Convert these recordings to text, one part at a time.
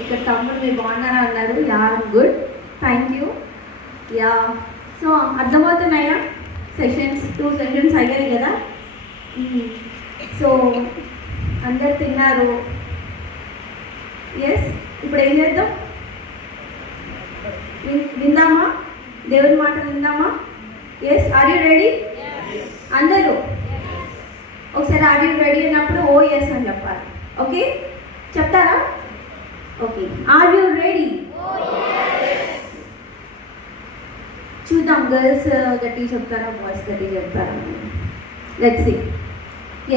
ఇక్కడ తమ్ముడు మీరు బాగున్నారా అన్నారు. Yeah good, thank you. Yeah, so అర్థమవుతున్నాయా? సెషన్స్ 2 సెషన్స్ అయ్యాయి కదా. సో అందరు తిన్నారు. ఎస్, ఇప్పుడు ఏం చేద్దాం? విందామా? దేవుని మాట విందామా? Yes, are you ready? అందరూ ఒకసారి ఆర్ యూ రెడీ అన్నప్పుడు ఓ ఎస్ అని చెప్పాలి. ఓకే, చెప్తారా? Okay, are you ready? చూద్దాం, గర్ల్స్ గట్టి చెప్తారా, బాయ్స్ గట్టి చెప్తారా? Let's see.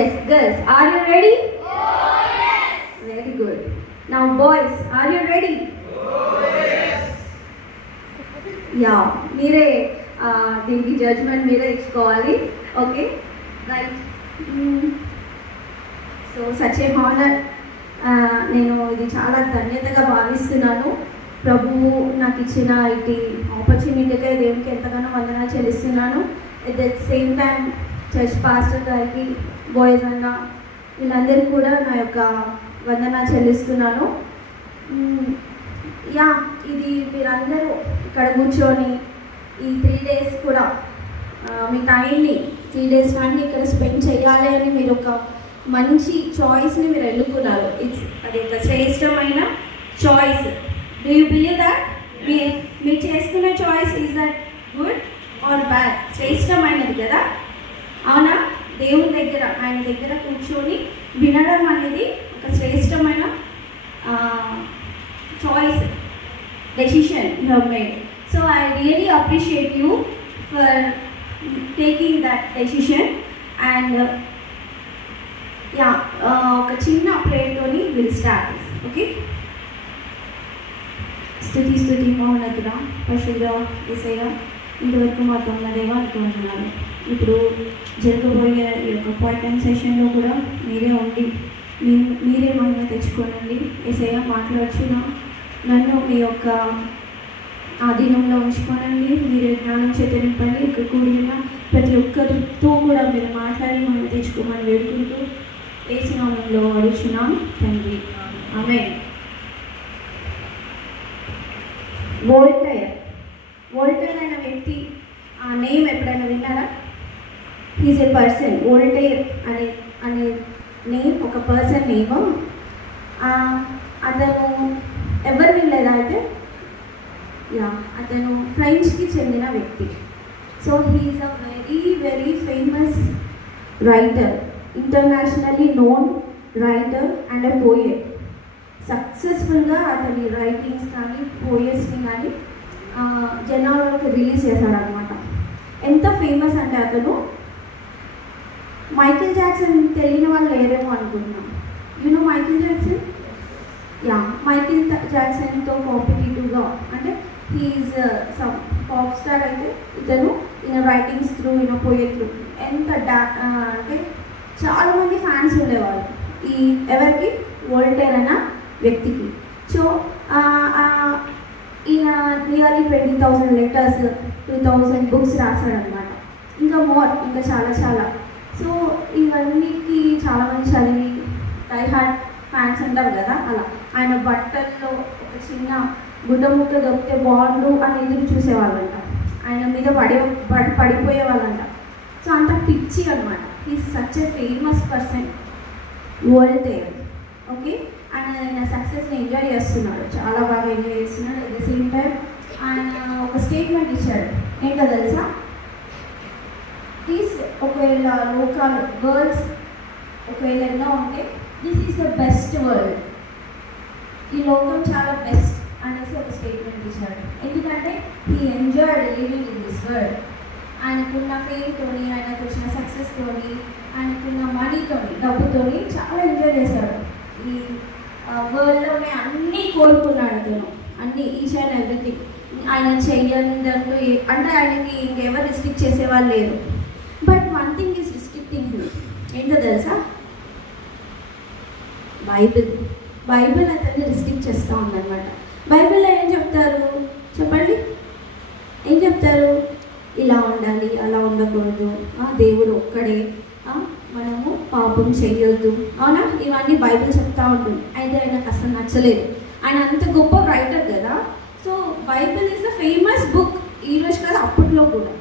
Yes, girls, are you ready? Very good. Now boys, are you ready? Yeah, మీరే దీనికి జడ్జ్మెంట్ మీరే ఇచ్చుకోవాలి. Okay, right. So such a honour. నేను ఇది చాలా ధన్యతగా భావిస్తున్నాను. ప్రభువు నాకు ఇచ్చిన ఇటు ఆపర్చునిటీగా దేవునికి ఎంతగానో వందనాలు చెల్లిస్తున్నాను. At the same time church pastor గారికి, బాయ్స్ అన్న వీళ్ళందరికీ కూడా నా యొక్క వందనాలు చెల్లిస్తున్నాను. యా, ఇది మీరందరూ ఇక్కడ కూర్చొని ఈ 3 days కూడా మీ టైంని 3 days టైంని ఇక్కడ స్పెండ్ చేయాలి అని మీరు ఒక మంచి చాయిస్ని మీరు ఎన్నుకున్నారు. అది ఒక శ్రేష్టమైన choice. Do you believe that? మీరు చేసుకున్న choice is that good or bad? శ్రేష్టమైనది కదా, అవునా? దేవుని దగ్గర, ఆయన దగ్గర కూర్చొని వినడం అనేది ఒక శ్రేష్టమైన choice, decision you have made. So I really appreciate you for taking that decision. And yeah, oka chinna prayer toni we'll start this. Okay, స్తుతి మౌనతుడ పరిశుద్ధ యేసయ్య, ఇంతవరకు మాతో ఉన్న దేవా అనుకుంటున్నాను. ఇప్పుడు జరగబోయే ఈ యొక్క పాయింట్ సెషన్లో కూడా మీరే ఉండి మీరే మహిమ తెచ్చుకోనండి. యేసయ్య, మాట్లాడుచున్నా నన్ను మీ యొక్క ఆధీనంలో ఉంచుకోనండి. మీరే జ్ఞానం చేత నింపండి. ఇక్కడ కూడిన ప్రతి ఒక్కరితో కూడా మీరు మాట్లాడి మహిమ తెచ్చుకోమని వేడుకుంటూ యేసు నామములో అడుగుచున్నాం తండ్రి, ఆమేన్. వోల్టైర్ అనే వ్యక్తి, ఆ నేమ్ ఎప్పుడైనా విన్నారా? He's a person. వోల్టైర్ అనే నేమ్ ఒక పర్సన్ నేమ్. అతను ఎవరు వినలేదా అయితే? యా, అతను ఫ్రెంచ్కి చెందిన వ్యక్తి. So he is a very very famous writer, internationally known writer and a poet. సక్సెస్ఫుల్గా అతని రైటింగ్స్ కానీ పోయెట్స్ని కానీ జనాలకు రిలీజ్ చేశాడనమాట. ఎంత ఫేమస్ అంటే అతను మైకేల్ జాక్సన్ తెలియని వాళ్ళు లేరేమో అనుకుంటున్నాను. You know Michael Jackson? Yeah, Michael జాక్సన్తో కాంపిటేటివ్గా, అంటే హీఈస్ సమ్ పాప్ స్టార్ అయితే ఇతను ఈయన రైటింగ్స్ త్రూ, ఈయన పోయే త్రూ ఎంత అంటే చాలామంది ఫ్యాన్స్ ఉండేవాళ్ళు ఈ ఎవరికి? వోల్టైర్ అన్న వ్యక్తికి. సో ఈయన నియర్లీ 20,000 లెటర్స్, 2,000 బుక్స్ రాశాడనమాట. ఇంకా ఇంకా చాలా. సో ఇవన్నీకి చాలామంది చదివి డై హార్ట్ ఫ్యాన్స్ అంటారు కదా, అలా ఆయన బట్టల్లో ఒక చిన్న గుడ్డ ముక్క దొరికితే బాగుండు అని ఎదురు చూసేవాళ్ళంట. ఆయన మీద పడిపోయేవాళ్ళంట. సో అంత పిచ్చి అనమాట. He's such a famous person, Voltaire. Okay, ఆయన సక్సెస్ని ఎంజాయ్ చేస్తున్నాడు, చాలా బాగా ఎంజాయ్ చేస్తున్నాడు. అట్ ద సేమ్ టైం ఆయన ఒక స్టేట్మెంట్ ఇచ్చాడు. ఏంటో తెలుసా? ప్లీజ్, ఒకవేళ లోకాలు వరల్డ్స్ ఒకవేళ ఎన్నో ఉంటే this is the best world, ఈ లోకం చాలా బెస్ట్ అనేసి ఒక స్టేట్మెంట్ ఇచ్చాడు. ఎందుకంటే he enjoyed living in this world. ఆయనకున్న ఫేమ్తోని, ఆయనకు వచ్చిన సక్సెస్తోని, ఆయనకున్న మనీతోని, డబ్బుతోని చాలా ఎంజాయ్ చేశాడు. ఈ వరల్డ్లోనే అన్నీ కోరుకున్నాడు అతను, అన్నీ, ఈచ్ అండ్ ఎవ్రీథింగ్. ఆయన చెయ్యదంటూ అంటే ఆయనకి ఇంకెవరు రిస్ట్రిక్ట్ చేసేవాళ్ళు లేరు. But one thing is restricting him. ఏంటో తెలుసా? బైబిల్ అతన్ని రిస్ట్రిక్ట్ చేస్తూ ఉందన్నమాట. బైబిల్లో ఏం చెప్తారు చెప్పండి? ఏం చెప్తారు? ఇలా ఉండాలి, అలా ఉండకూడదు, దేవుడు ఒక్కడే, మనము పాపం చెయ్యొద్దు, అవునా, ఇవన్నీ బైబిల్ చెప్తా ఉంటుంది. అయితే ఆయనకు అసలు నచ్చలేదు. ఆయన అంత గొప్ప రైటర్ కదా. So Bible is the famous book ఈరోజు కాదు, అప్పట్లో కూడా.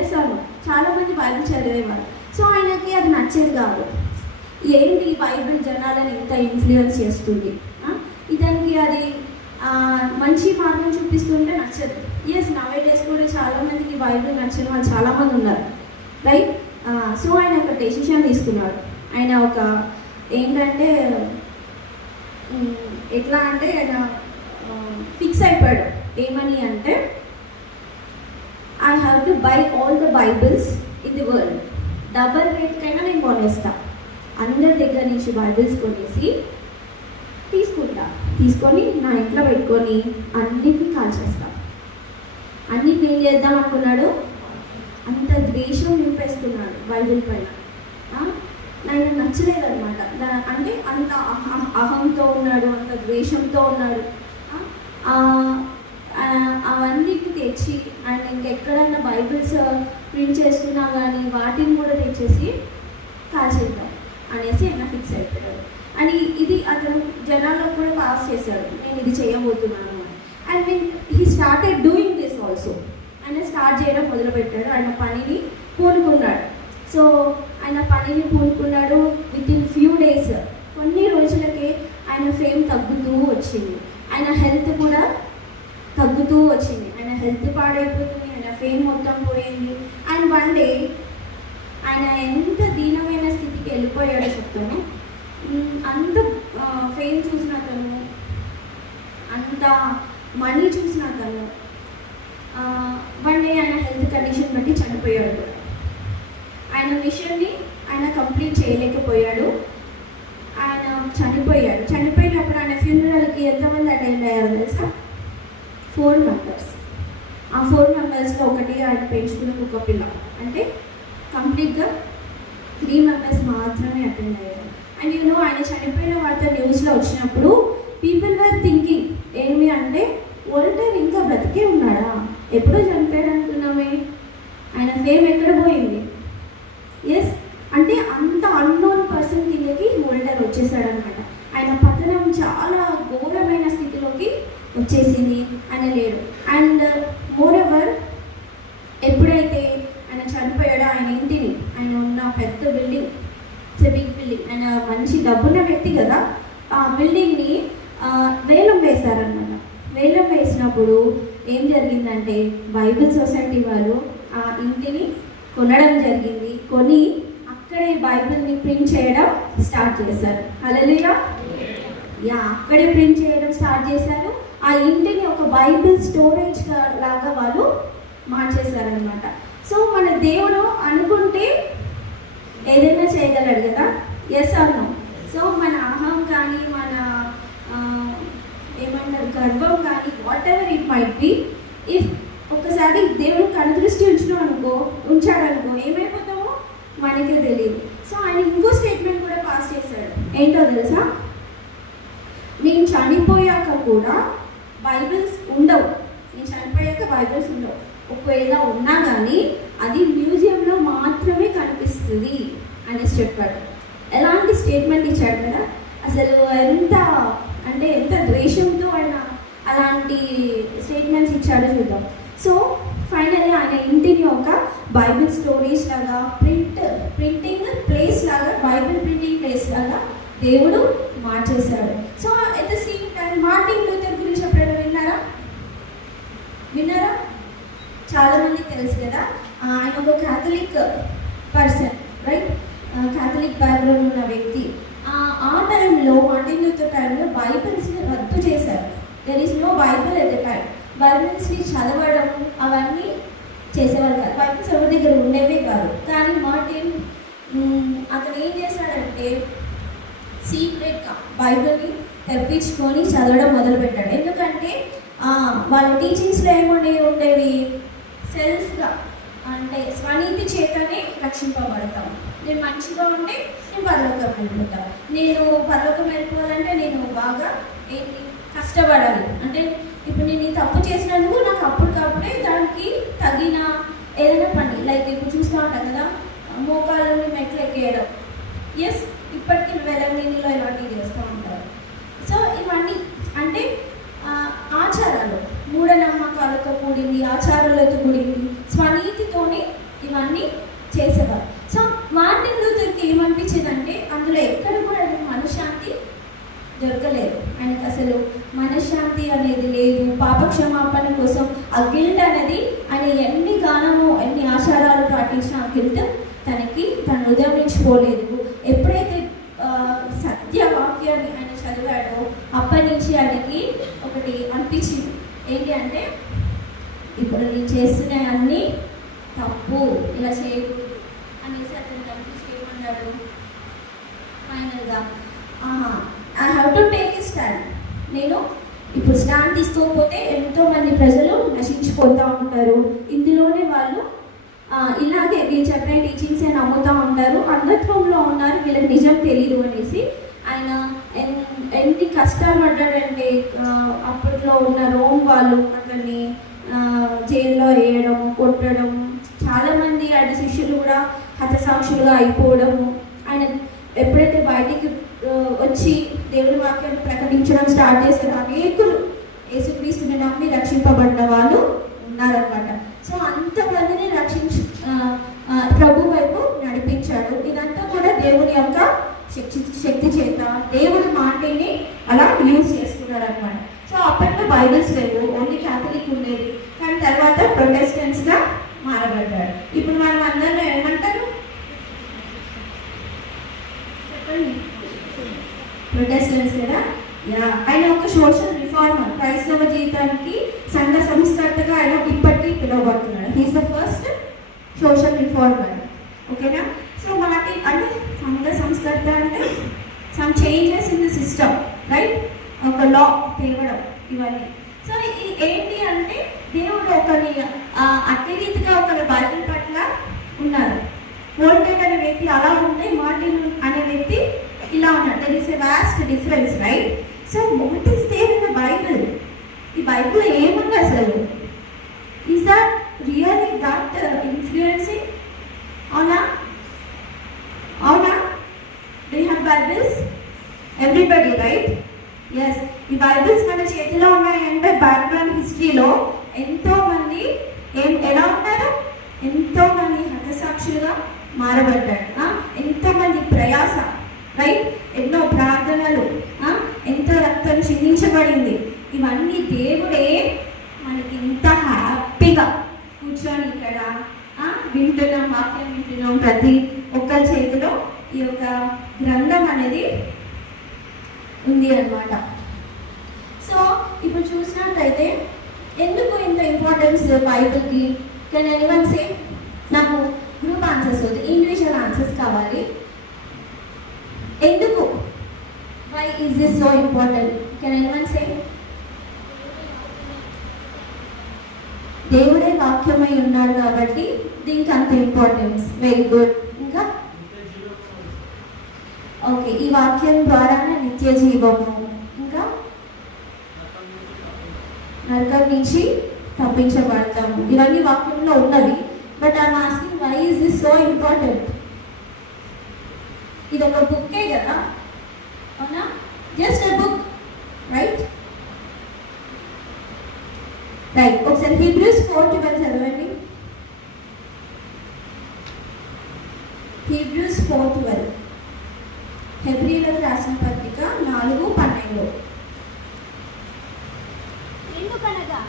ఎస్ అవును, చాలామంది బైబిల్ చదివేవారు. సో ఆయనకి అది నచ్చేది కాదు. ఏంటి బైబిల్ జనాలను ఎంత ఇన్ఫ్లుయెన్స్ చేస్తుంది, ఇతనికి అది మంచి మార్గం చూపిస్తుంటే నచ్చదు. ఎస్, నవే డేస్ కూడా చాలామందికి బైబిల్ నచ్చిన వాళ్ళు చాలామంది ఉన్నారు, రైట్. సో ఆయన ఒక డెసిషన్ తీసుకున్నాడు. ఆయన ఒక ఏంటంటే ఎట్లా అంటే ఆయన ఫిక్స్ అయిపోయాడు. ఏమని అంటే, I have to buy all the Bibles in the world. Double రేట్కైనా నేను కొనేస్తా. అందరి దగ్గర నుంచి బైబిల్స్ కొనేసి తీసుకొని నా ఇంట్లో పెట్టుకొని అన్నిటినీ కాల్చేస్తా. అన్నిటిని ఏం చేద్దాం అనుకున్నాడు, అంత ద్వేషం నింపేసుకున్నాడు బైబిల్ పైన. నాకు నచ్చలేదన్నమాట. అంటే అంత అహంతో ఉన్నాడు, అంత ద్వేషంతో ఉన్నాడు. అవన్నిటిని తెచ్చి అండ్ ఇంకెక్కడన్నా బైబిల్స్ ప్రింట్ చేసుకున్నా కానీ వాటిని కూడా తెచ్చేసి కాల్చేద్దాం అనేసి ఆయన ఫిక్స్ అయిపోయాడు. అని ఇది అతను జనాల్లో కూడా పాస్ చేశాడు, నేను ఇది చేయబోతున్నాను అని. And he started doing this also. ఆయన స్టార్ట్ చేయడం మొదలుపెట్టాడు. ఆయన పనిని పూనుకున్నాడు. సో ఆయన పనిని పూనుకున్నాడు. విత్ ఇన్ ఫ్యూ డేస్, కొన్ని రోజులకే ఆయన ఫేమ్ తగ్గుతూ వచ్చింది. ఆయన హెల్త్ కూడా తగ్గుతూ వచ్చింది. ఆయన హెల్త్ పాడైపోతుంది, ఆయన ఫేమ్ మొత్తం పోయింది. అండ్ వన్ డే ఆయన ఎంత దీనమైన స్థితికి వెళ్ళిపోయాడో చెప్తాను. అంత ఫేమ్ చూసిన అతను, అంత మనీ చూసిన అతను వన్ డే ఆయన హెల్త్ కండిషన్ బట్టి చనిపోయాడు కూడా. ఆయన మిషన్ని ఆయన కంప్లీట్ చేయలేకపోయాడు. ఆయన చనిపోయాడు. చనిపోయినప్పుడు ఆయన ఫ్యూనరల్కి ఎంతమంది అటెండ్ అయ్యారు తెలుసా? 4 మెంబర్స్. ఆ 4 మెంబర్స్లో ఒకటి ఆయన పెంచుకున్న కుక్క పిల్ల. అంటే కంప్లీట్గా 3 మెంబర్స్ మాత్రమే అటెండ్ అయ్యారు. అండ్ ఆయన చనిపోయిన వార్త న్యూస్లో వచ్చినప్పుడు పీపుల్ వర్ థింకింగ్ ఏమి అంటే, వోల్టర్ ఇంకా బ్రతికే ఉన్నాడా, ఎప్పుడో చనిపోయాడు అనుకున్నామే, ఆయన ఫేమ్ ఎక్కడ పోయింది. ఎస్, అంటే అంత అన్నోన్ పర్సన్ కిందకి వోల్టర్ వచ్చేసాడనమాట. ఆయన పతనం చాలా ఘోరమైన స్థితిలోకి వచ్చేసింది. ఆయన లేడు. అండ్ మోర్ ఎవర్, ఎప్పుడైతే ఆయన చనిపోయాడో ఆయన ఇంటిని, ఆయన ఉన్న పెద్ద బిల్డింగ్, బిగ్ బిల్డింగ్, ఆయన మంచి డబ్బున్న వ్యక్తి కదా, ఆ బిల్డింగ్ని వేలం వేశారనమాట. వేలం వేసినప్పుడు ఏం జరిగిందంటే, బైబిల్ సొసైటీ వాళ్ళు ఆ ఇంటిని కొనడం జరిగింది. కొని అక్కడే బైబిల్ని ప్రింట్ చేయడం స్టార్ట్ చేశారు. హల్లెలూయా. అక్కడే ప్రింట్ చేయడం స్టార్ట్ చేశారు. ఆ ఇంటిని ఒక బైబిల్ స్టోరేజ్ లాగా వాళ్ళు మార్చేశారనమాట. సో మన దేవుడు అనుకుంటే ఏదైనా చేయగలడు కదా. ఎస్ అవును. సో మన అహం కానీ, మన ఏమంటారు గర్వం కానీ, what ever it might be, if ఒకసారి దేవుడు కనుదృష్టి ఉంచాడనుకో ఏమైపోతామో మనకే తెలియదు. సో ఆయన ఇంకో స్టేట్మెంట్ కూడా పాస్ చేశాడు. ఏంటో తెలుసా? నేను చనిపోయాక కూడా బైబిల్స్ ఉండవు. నేను చనిపోయాక బైబిల్స్ ఉండవు. ఒకవేళ ఉన్నా కానీ అది మ్యూజియంలో మాత్రమే కనిపిస్తుంది అనేసి చెప్పాడు. ఎలాంటి స్టేట్మెంట్ ఇచ్చాడు కదా. అసలు ఎంత ద్వేషంతో ఆయన అలాంటి స్టేట్మెంట్స్ ఇచ్చాడో చూద్దాం. సో ఫైనల్లీ ఆయన ఇంటిని ఒక బైబిల్ స్టోరేజ్ లాగా, ప్రింటింగ్ ప్లేస్ లాగా, బైబిల్ ప్రింటింగ్ ప్లేస్ లాగా దేవుడు మార్చేశాడు. So at the same time Martin Luther గురించి ఎప్పుడైనా విన్నారా? చాలామందికి తెలుసు కదా. ఆయన ఒక Catholic person, right, Catholic background ఉన్న వ్యక్తి. ఆ టైంలో మార్టిన్ లూథర్ టైంలో బైబిల్స్ని రద్దు చేశారు. There is no Bible at the time. బైబిల్స్ని చదవడం అవన్నీ చేసేవారు కాదు. బైబిల్స్ ఎవరి దగ్గర ఉండేవే కాదు. కానీ మార్టిన్ అతను ఏం చేశాడంటే, సీక్రెట్గా బైబిల్ని తెప్పించుకొని చదవడం మొదలుపెట్టాడు. ఎందుకంటే వాళ్ళ టీచింగ్స్లో ఉండేవి సెల్ఫ్గా, అంటే స్వనీతి చేతనే రక్షింపబడతాం. నేను మంచిగా ఉంటే నేను పరలోకం వెళ్ళిపోతాను. నేను పరలోకం వెళ్ళిపోవాలంటే నేను బాగా కష్టపడాలి. అంటే ఇప్పుడు నేను ఈ తప్పు చేసినందుకు నాకు అప్పటికప్పుడే దానికి తగిన ఏదైనా పని, లైక్ ఇప్పుడు చూస్తూ ఉంటాం కదా, మోకాళ్ళని మెట్లు ఎక్కేయడం, ఎస్, ఇప్పటికీ వేలంగిణిలో ఇలాంటివి చేస్తూ ఉంటారు. సో ఇవన్నీ అంటే ఆచారాలు, మూఢనమ్మకాలతో కూడింది, ఆచారాలతో కూడింది, స్వనీతితోనే ఇవన్నీ చేసేవారు. సో మార్టిన్ లూథర్కి ఏమనిపించిందంటే అందులో ఎక్కడ కూడా మనశ్శాంతి దొరకలేదు. ఆయనకు అసలు మనశ్శాంతి అనేది లేదు. పాపక్షమాపణ కోసం ఆ గిల్ట్ అనేది ఆయన ఎన్ని గానము ఎన్ని ఆచారాలు పాటించిన ఆ గిల్ట్ తన హృదయం నుంచి పోలేదు. ఎప్పుడైతే సత్యవాక్యాన్ని ఆయన చదివాడో అప్పటి నుంచి ఆయనకి ఒకటి అనిపించింది, ఏంటి అంటే ఇప్పుడు నేను చేస్తున్న అన్నీ తప్పు, ఇలా చేయకూడదు అనేసి అతను కనిపించి ఏమన్నాడు ఫైనల్గా, I have to take a stand. నేను ఇప్పుడు స్టాండ్ తీసుకోకపోతే ఎంతోమంది ప్రజలు నశించిపోతూ ఉంటారు. ఇందులోనే వాళ్ళు ఇలాగే వీళ్ళు చెప్పిన టీచింగ్సే నమ్ముతూ ఉంటారు, అంధత్వంలో ఉన్నారు, వీళ్ళకి నిజం తెలియదు అనేసి ఆయన ఎన్ని కష్టాలు పడ్డాడంటే అప్పట్లో ఉన్న రోమ్ వాళ్ళు అతన్ని జైల్లో వేయడము, కొట్టడం, చాలామంది ఆయన శిష్యులు కూడా హతసాక్షులుగా అయిపోవడము. ఆయన ఎప్పుడైతే బయటికి వచ్చి దేవుడి వాక్యాన్ని ప్రకటించడం స్టార్ట్ చేశారు, అనేకులు యేసుక్రీస్తుని నమ్మి రక్షింపబడిన వాళ్ళు ఉన్నారనమాట. సో అంతమందిని ప్రభు వైపు నడిపించాడు. ఇదంతా కూడా దేవుని యొక్క శక్తి చేత దేవుడి మాటని అలా యూజ్ చేసుకున్నాడు అనమాట. సో అప్పట్లో బైబిల్స్ లేవు, ఓన్లీ క్యాథలిక్ ఉండేది, కానీ తర్వాత ప్రొటెస్టెంట్స్గా మారబడ్డాడు. ఇప్పుడు మనం అందరిలో ఏమంటారు చెప్పండి, ప్రొటెస్టెంట్స్ కదా. ఆయన ఒక సోషల్ రిఫార్మర్, క్రైస్తవ జీవితానికి సంఘ సంస్కర్తగా ఆయన ఇప్పటికీ పిలువబడుతున్నాడు. He's the first social reformer. ఓకేనా. సో మనకి అంటే సంఘ సంస్కర్త అంటే some changes in the system, right, ఒక లా తేవడం ఇవన్నీ. సో ఇది ఏంటి అంటే దేవుడు ఒకరి అట్టి రీతిగా ఒకరి బైబిల్ పట్ల ఉన్నారు. వోల్టేర్ అనే వ్యక్తి అలా ఉంటే మార్టిన్ అనే వ్యక్తి ఇలా ఉన్నాడు. There is a vast difference, right. So what is there in the Bible? ఈ బైబిల్ ఏముంది అసలు? Is that really that influencing? అవునా అవునా? Do you have Bibles everybody, right? Yes. ఈ బైబిల్స్ మన చేతిలో ఉన్నాయంటే బ్యాక్గ్రౌండ్ హిస్టరీలో ఎంతోమంది ఎలా ఉన్నారు, ఎంతోమంది హతసాక్షులుగా మారబడ్డాడు, ఎంతోమంది ప్రయాస, రైట్, ఎన్నో ప్రార్థనలు, ఎంతో రక్తం చిందించబడింది. ఇవన్నీ దేవుడే మనకి ఇంత హ్యాపీగా కూర్చొని ఇక్కడ వింటున్నాం, వాక్యం వింటున్నాం. ప్రతి ఒక్కరి చేతిలో ఈ యొక్క గ్రంథం అనేది ఉంది అన్నమాట. సో ఇప్పుడు చూసినట్లయితే ఎందుకు ఇంత ఇంపార్టెన్స్ బైబిల్కి? Can anyone say? నాకు గ్రూప్ ఆన్సర్స్ వద్దు, ఇండివిజువల్ ఆన్సర్స్ కావాలి. ఎందుకు? Why is this so important? Can anyone say? దేవుడే వాక్యమై ఉన్నాడు కాబట్టి దీనికి అంత ఇంపార్టెన్స్. Very good. ఇంకా ఓకే, ఈ వాక్యం ద్వారానే నిత్య జీవము, ఇంకా నరకం నుంచి తప్పించబడతాము. ఇవన్నీ వాక్యంలో ఉన్నవి. But I'm asking why is this so important? ఇది ఒక బుక్కే కదా, అవునా? Just a book, right? Right. ఒకసారి హీబ్రూస్ 4:12 చదవండి. హీబ్రూస్ 4:12, హెబ్రీయులకు రాసిన పత్రిక 4:12. ఎందుకనగా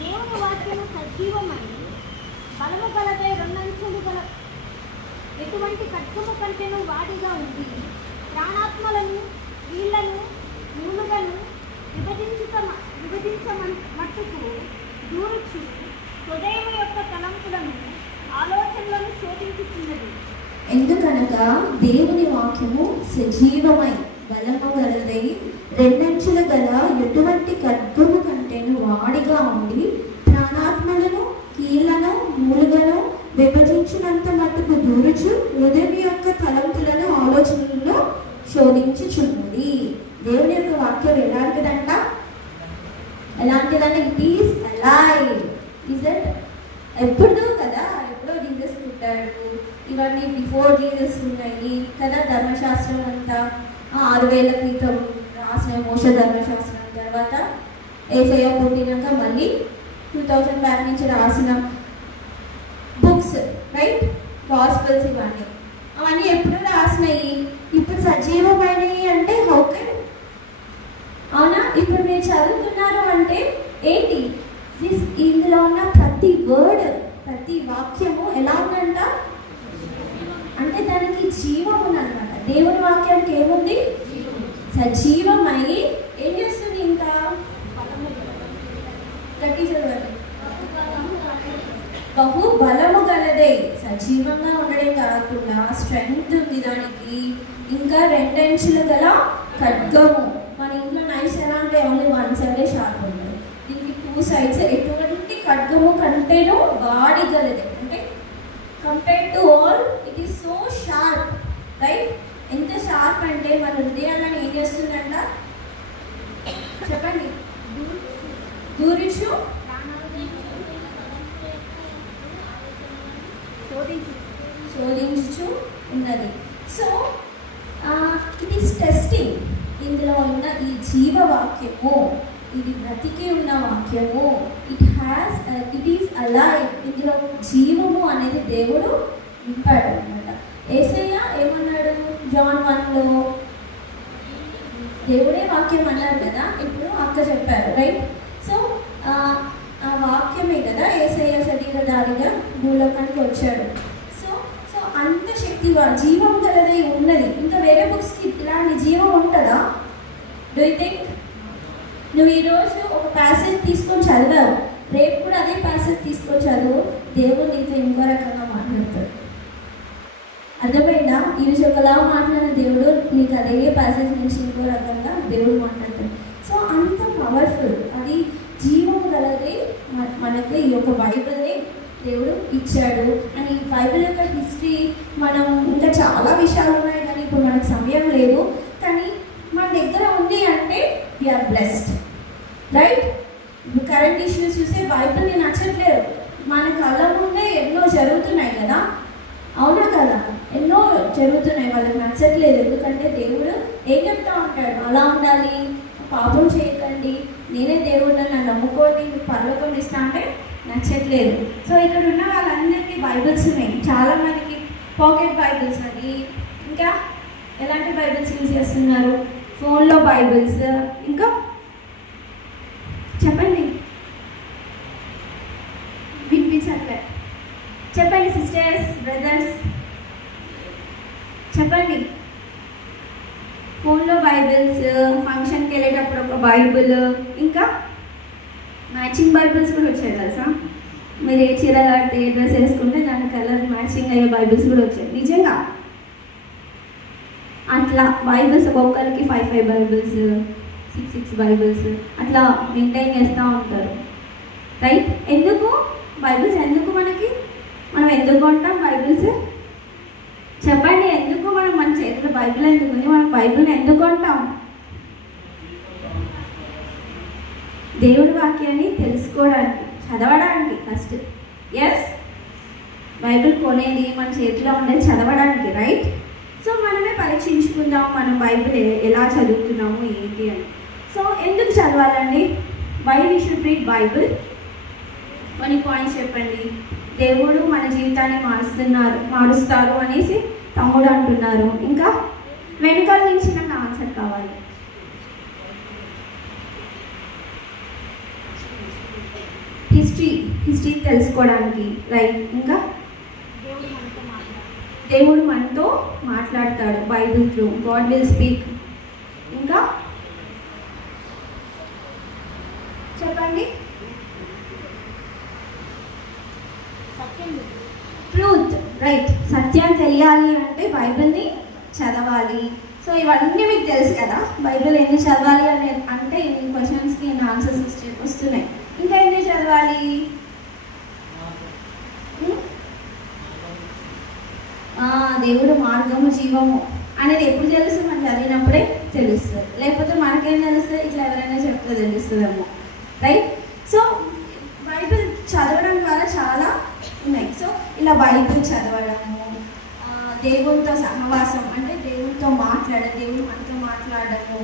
దేవుని వాక్యము సజీవమై బలము గలదై రెండంచులు గల ఎటువంటి ఖడ్గము కంటేను వాడిగా ఉంది, ప్రాణాత్మలను వీళ్లను మూలుగను మట్టుకు దూరుచు హృదయం యొక్క తలంపులను ఆలోచనలను శోధించుతున్నది. ఎందుకనగా దేవుని వాక్యము సజీవమై బలము గలదై రెండంచుల గల ఎటువంటి ఖడ్గము కంటేను వాడిగా ఉండి ప్రాణాత్మలను కీళ్లను మూలుగను విభజించినంత మట్టుకు దూరుచు హృదయం యొక్క తలంపులను ఆలోచనలను శోధించుచున్నది. దేవుని యొక్క వాక్యం ఎలాంటిదంట? ఎలాంటిదంటే it is alive. Is it? ఎప్పుడో కదా, ఎప్పుడో జీసస్ పుట్టాడు, ఇవన్నీ బిఫోర్ జీసస్ ఉన్నాయి కదా. ధర్మశాస్త్రం అంతా 6,000 క్రితం రాసిన మోషే ధర్మశాస్త్రం, తర్వాత యేసయ్య పుట్టినాక మళ్ళీ 2000 బ్యాక్ నుంచి రాసిన బుక్స్, రైట్, గాస్పెల్స్, అవన్నీ ఎప్పుడు రాసినాయి, ఇప్పుడు సజీవమైనవి అంటే ఓకే అవునా. ఇప్పుడు మీరు చదువుతున్నారు అంటే ఏంటి, ఇందులో ఉన్న ప్రతి వర్డ్, ప్రతి వాక్యము ఎలా ఉందంట అంటే దానికి జీవం ఉందన్నమాట. దేవుని వాక్యానికి ఏముంది, సజీవమై ఏం చేస్తుంది, ఇంకా గట్టి చదవండి, బహు బలము గలదే. సజీవంగా ఉండడం కాకుండా స్ట్రెంగ్త్ ఉంది దానికి. ఇంకా 2 అంచులు గల ఖడ్గము. మన ఇంట్లో నైఫ్స్ ఎలా అంటే ఓన్లీ 1 సైడే షార్ప్ ఉంటుంది, దీనికి 2 సైడ్స్. ఎటువంటి ఖడ్గము కంటేనూ వాడిగలదే, అంటే compare to all it is so sharp, right. ఎంత షార్ప్ అంటే మన హృదయాలను ఏం చేస్తుందంట చెప్పండి, దూరిచు శోధించుచు ఉన్నది. So it is testing. ఇందులో ఉన్న ఈ జీవవాక్యము, ఇది బ్రతికి ఉన్న వాక్యము, ఇట్ ఈస్ అలైవ్. ఇందులో జీవము అనేది దేవుడు నింపాడు అనమాట. యేసయ్య ఏమన్నాడు జాన్ 1లో, దేవుడే వాక్యం అన్నారు కదా, ఇప్పుడు అక్క చెప్పారు, రైట్. సో ఆ వాక్యమే కదా యేసయ్య శరీరధారిగా భూలోకానికి వచ్చాడు. సో అంత శక్తి, జీవం కలదై ఉన్నది. ఇంకా వేరే బుక్స్కి ఇలాంటి జీవం ఉంటుందా? Do you think? నువ్వు ఈరోజు ఒక ప్యాసేజ్ తీసుకొని చదివావు, రేపు కూడా అదే ప్యాసేజ్ తీసుకొని చదువు, దేవుడు నీతో ఇంకో రకంగా మాట్లాడతాడు. అర్థమైందా? ఈరోజు ఒకలా మాట్లాడిన దేవుడు నీకు అదే ప్యాసేజ్ నుంచి ఇంకో రకంగా దేవుడు మాట్లాడతాడు. సో అంత పవర్ఫుల్, అది జీవం గలది. మనకి ఈ యొక్క బైబిల్ని దేవుడు ఇచ్చాడు. అండ్ ఈ బైబిల్ యొక్క హిస్టరీ మనం ఇంకా చాలా విషయాలు ఉన్నాయి, కానీ ఇప్పుడు మనకు సమయం లేదు. కానీ మన దగ్గర ఉంది అంటే we're blessed, right. Current issues చూస్తే బైబిల్ని నచ్చట్లేదు, మన కళ్ళ ముందే ఎన్నో జరుగుతున్నాయి కదా, అవునా కదా, ఎన్నో జరుగుతున్నాయి, వాళ్ళకి నచ్చట్లేదు. ఎందుకంటే దేవుడు ఏం చెప్తా ఉంటాడు, అలా ఉండాలి, పాపం చేయకండి, నేనే దేవుడు, నన్ను నమ్ముకోండి, మీకు పరలోకం ఇస్తా అంటే నచ్చట్లేదు. సో ఇక్కడ ఉన్న వాళ్ళందరికీ బైబిల్స్ ఉన్నాయి, చాలామందికి పాకెట్ బైబిల్స్ అని, ఇంకా ఎలాంటి బైబిల్స్ యూజ్ చేస్తున్నారు, ఫోన్లో బైబిల్స్, ఇంకా చెప్పండి వినిపించట్లే, చెప్పండి సిస్టర్స్, బ్రదర్స్, చెప్పండి. ఫోన్లో బైబిల్స్, ఫంక్షన్కి వెళ్ళేటప్పుడు ఒక బైబిల్, ఇంకా మ్యాచింగ్ బైబిల్స్ కూడా వచ్చాయి తెలుసా. మీరు ఏ చీర కడితే ఏ డ్రెస్ వేసుకుంటే దాని కలర్ మ్యాచింగ్ అయ్యే బైబిల్స్ కూడా వచ్చాయి. నిజంగా అట్లా బైబిల్స్ ఒక్కొక్కరికి 5 బైబిల్స్, 6 బైబిల్స్ అట్లా మెయింటైన్ చేస్తూ ఉంటారు, రైట్. ఎందుకు బైబిల్స్, ఎందుకు మనం ఎందుకు కొంటాం బైబిల్స్? చెప్పండి, ఎందుకు మన చేతిలో బైబిల్ ఎందుకు ఉంది? మనం బైబిల్ని ఎందుకు కొంటాం? దేవుడి వాక్యాన్ని తెలుసుకోవడానికి, చదవడానికి ఫస్ట్. ఎస్, బైబిల్ కొనేది మన చేతిలో ఉండేది చదవడానికి, రైట్. సో మనమే పరీక్షించుకుందాం మనం బైబిల్ ఎలా చదువుతున్నాము ఏంటి అని. సో ఎందుకు చదవాలండి? Why we should read Bible? కొన్ని పాయింట్స్ చెప్పండి. దేవుడు మన జీవితాన్ని మారుస్తారు అనేసి తమ్ముడు అంటున్నారు. ఇంకా వెనుకాల నుంచి నాకు ఆన్సర్ కావాలి. హిస్టరీ తెలుసుకోవడానికి, రైట్. ఇంకా దేవుడు మనతో మాట్లాడతాడు Bible through, God will speak. ఇంకా చెప్పండి. Truth, right. సత్యం తెలియాలి అంటే బైబిల్ని చదవాలి. సో ఇవన్నీ మీకు తెలుసు కదా, బైబిల్ ఎందుకు చదవాలి అని అంటే ఇన్ని క్వశ్చన్స్కి ఇన్ని ఆన్సర్స్ వస్తున్నాయి. ఇంకా ఎందుకు చదవాలి? దేవుడు మార్గము జీవము అనేది ఎప్పుడు తెలుస్తుంది? మనం చదివినప్పుడే తెలుస్తుంది. లేకపోతే మనకేం తెలుస్తుంది? ఇట్లా ఎవరైనా చెప్తే తెలుస్తుందేమో, రైట్. సో బైబిల్ చదవడం ద్వారా చాలా ఉన్నాయి. సో ఇలా బైబిల్ చదవడము, దేవునితో సహవాసం అంటే దేవునితో మాట్లాడడం, దేవుడు మనతో మాట్లాడము,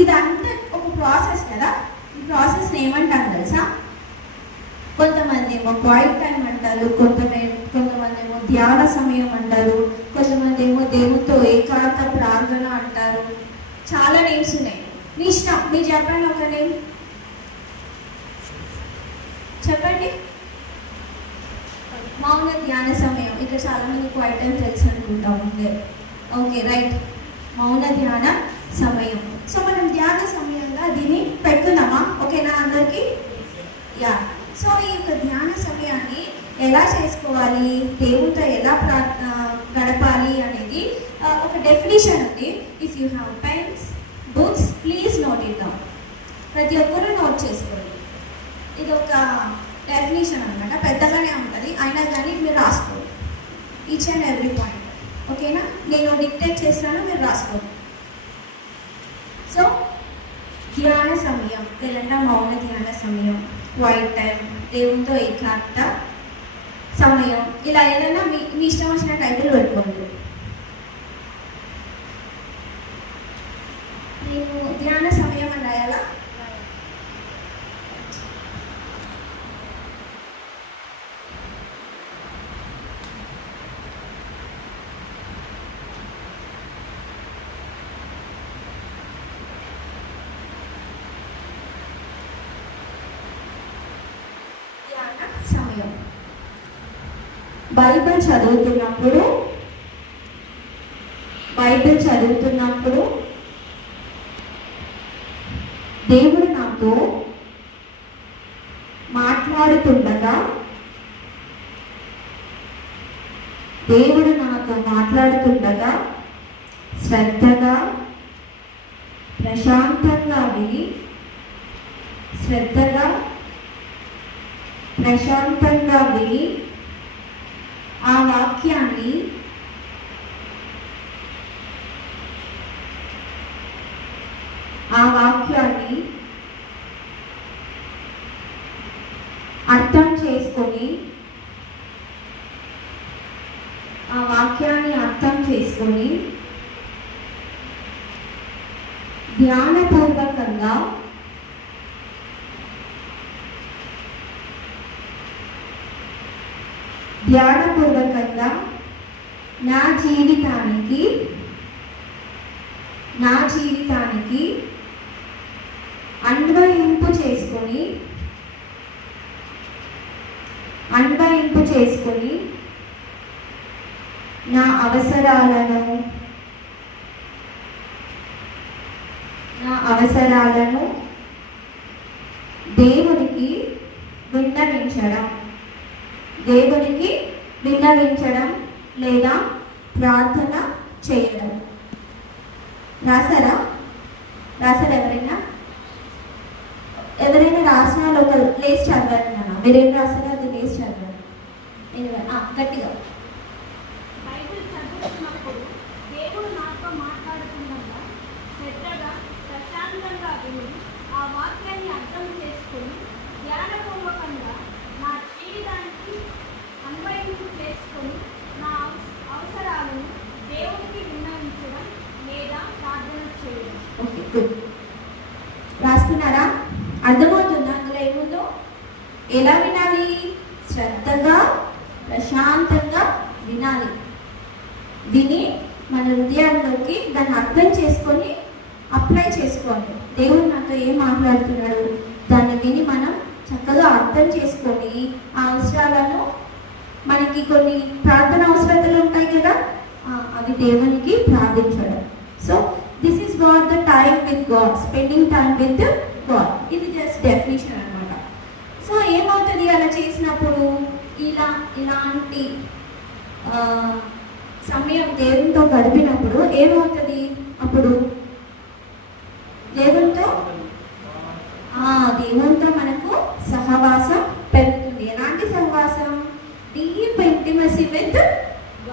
ఇదంతా ఒక ప్రాసెస్ కదా. ఈ ప్రాసెస్ని ఏమంటారు తెలుసా? కొంతమంది ఏమో క్వైట్ టైం అంటారు, కొంతమంది ఏమో ధ్యాన సమయం అంటారు, కొంతమంది ఏమో దేవునితో ఏకాంత ప్రార్థన అంటారు. చాలా నేమ్స్ ఉన్నాయి. మీ ఇష్టం, మీరు చెప్పండి ఒక నేమ్ చెప్పండి. మౌన ధ్యాన సమయం, ఇక చాలా మంది క్వైట్ టైం తెలుసు అనుకుంటాం. ఓకే రైట్, మౌన ధ్యాన సమయం. సో మనం ధ్యాన సమయంగా దీన్ని పెట్టుకున్నామా? ఓకేనా అందరికీ? యా. సో ఈ యొక్క ధ్యాన సమయాన్ని ఎలా చేసుకోవాలి, దేవునితో ఎలా గడపాలి అనేది ఒక డెఫినేషన్ ఉంది. If you have pens books please note it down. ప్రతి ఒక్కరూ నోట్ చేసుకోండి. ఇది ఒక డెఫినేషన్ అనమాట, పెద్దగానే ఉంటుంది, అయినా కానీ మీరు రాసుకోండి ఈచ్ అండ్ ఎవ్రీ పాయింట్. ఓకేనా? నేను డిక్టేట్ చేస్తాను, మీరు రాసుకోండి. సో ధ్యాన సమయం లేదంటే మౌన ధ్యాన సమయం, క్వైట్ టైం, దేవునితో ఏకాంత సమయం, ఇలా ఏదైనా మీ ఇష్టం వచ్చిన టైటిల్ పెట్టుకోండి. నేను ధ్యాన సమయం అని రాయాలా? సమయం. బైబిల్ చదువుతున్నప్పుడు దేవుడు నాతో మాట్లాడుతుండగా శ్రద్ధగా ప్రశాంతంగా విని ఆ వాక్యాన్ని అర్థం చేసుకొని ధ్యానపూర్వకంగా నా జీవితానికి అన్వయింపు చేసుకొని నా అవసరాలను దేవునికి విన్నవించడం లేదా ప్రార్థన చేయడం. రాసారా ఎవరైనా రాసిన ఒక లేచి చదవండి నాన్న. మీరేం రాసారో అది లేచి చదవండి. గట్టిగా. బైబిల్ చదువుతున్నప్పుడు దేవుడు నాతో మాట్లాడుతుండగా శ్రద్ధగా ప్రశాంతంగా విని ఆ వాక్యాన్ని అర్థం చేసుకొని ధ్యానపూర్వకంగా నా జీవితానికి అన్వయింపు చేసుకొని నా అవసరాలను దేవుడికి విన్నవించడం లేదా ప్రార్థన చేయడం. Okay good. రాసుకున్నారా? అర్థమవుతుందా అందులో ఏముందో? ఎలా వినాలి? శ్రద్ధగా ప్రశాంతంగా విని మన హృదయాల్లోకి దాన్ని అర్థం చేసుకొని అప్లై చేసుకోండి. దేవుడు నాతో ఏం మాట్లాడుతున్నాడు దాన్ని విని మనం చక్కగా అర్థం చేసుకొని ఆ అవసరాలను, మనకి కొన్ని ప్రార్థన అవసరతలు ఉంటాయి కదా, అవి దేవునికి ప్రార్థించడం. So this is what the time with God, spending time with God. ఇది జస్ట్ డెఫినేషన్ అనమాట. సో ఏమవుతుంది అలా చేసినప్పుడు? ఇలాంటి సమయం దేవునితో గడిపినప్పుడు ఏమవుతుంది? అప్పుడు దేవునితో మనకు సహవాసం పెరుగుతుంది. ఎలాంటి సహవాసం? Deep intimacy with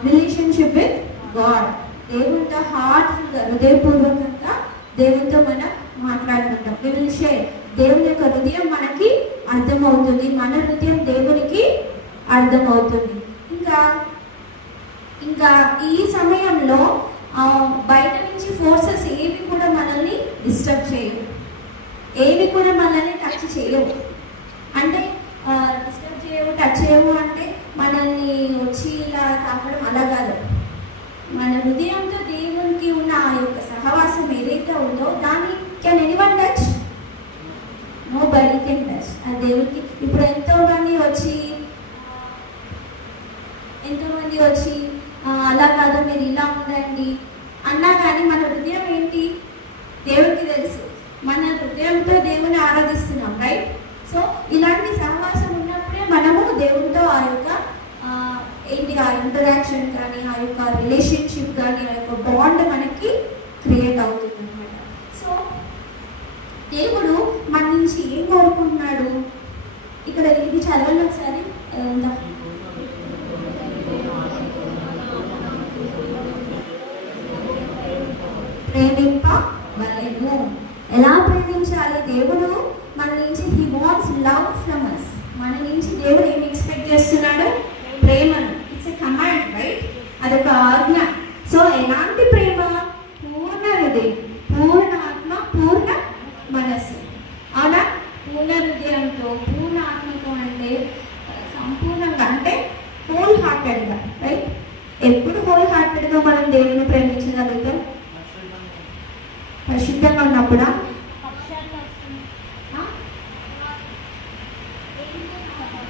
relationship with God. దేవునితో హార్ట్ఫుల్గా, హృదయపూర్వకంగా దేవునితో మనం మాట్లాడుకుంటాం. We will share. దేవుని యొక్క హృదయం మనకి అర్థమవుతుంది, మన హృదయం దేవునికి అర్థమవుతుంది. ఇంకా ఇంకా ఈ సమయంలో బయట నుంచి ఫోర్సెస్ ఏవి కూడా మనల్ని డిస్టర్బ్ చేయవు, ఏవి కూడా మనల్ని టచ్ చేయవు. అంటే డిస్టర్బ్ చేయవు, టచ్ చేయవు అంటే మనల్ని వచ్చి ఇలా తాకడం అలా కాదు. మన హృదయంతో దేవునికి ఉన్న ఆ యొక్క సహవాసం ఏదైతే ఉందో దాన్ని can anyone touch? Nobody can touch. ఆ దేవుడికి ఇప్పుడు ఎంతోమంది వచ్చి అలా కాదు మీరు ఇలా ఉండండి అన్నా కానీ మన హృదయం ఏంటి దేవుడికి తెలుసు. మన హృదయంతో దేవుని ఆరాధిస్తున్నాం, రైట్? సో ఇలాంటి సహవాసం ఉన్నప్పుడే మనము దేవుడితో ఆ యొక్క ఆ ఇంటరాక్షన్ కానీ, ఆ యొక్క రిలేషన్షిప్ కానీ, ఆ యొక్క బాండ్ మనకి క్రియేట్ అవుతుంది అనమాట. సో దేవుడు మన నుంచి ఏం కోరుకుంటున్నాడు? ఇక్కడ ఇది చదవండి ఒకసారి. ప్రేమింపవలెను. ఎలా ప్రేమించాలి? దేవుడు మన నుంచి he wants love from us. మన నుంచి దేవుడు ఏం ఎక్స్పెక్ట్ చేస్తున్నాడు? ప్రేమను. It's a command, right? అదొక ఆజ్ఞ. సో ఎలాంటి ప్రేమ? పూర్ణ హృదయం, పూర్ణ ఆత్మ, పూర్ణ మనస్సు. అవునా? పూర్ణ హృదయంతో, పూర్ణ ఆత్మతో అంటే సంపూర్ణంగా, అంటే హోల్ హార్టెడ్గా, రైట్? ఎప్పుడు హోల్ హార్టెడ్గా మనం దేవుని ప్రేమించగలుగుతాం? పరిశుద్ధంగా ఉన్నప్పుడా?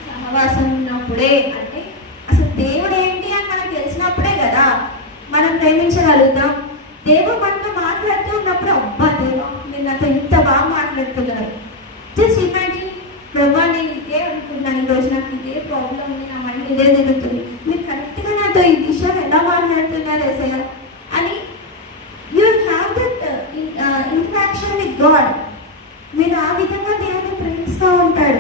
సహవాసం ఉన్నప్పుడే. అంటే అసలు దేవుడు ఏంటి అని మనకు తెలిసినప్పుడే కదా మనం ప్రేమించగలుగుతాం. దేవుడు మనతో మాట్లాడుతూ ఉన్నప్పుడు అబ్బా దేవా మీరు నాతో ఇంత బాగా మాట్లాడుతున్నారు. జస్ట్ ఇమాజిన్, ప్రభా నేను ఇదే అనుకున్నాను, ఈరోజు నాకు ఇదే ప్రాబ్లం ఉంది, నా మైండ్ ఇదే తిరుగుతుంది, మీరు కరెక్ట్గా నాతో ఈ విషయం ఎలా మాట్లాడుతున్నారు ఏసయ్య అని. You have that interaction with God. మీరు ఆ విధంగా దేవుని ప్రేమిస్తూ ఉంటాడు.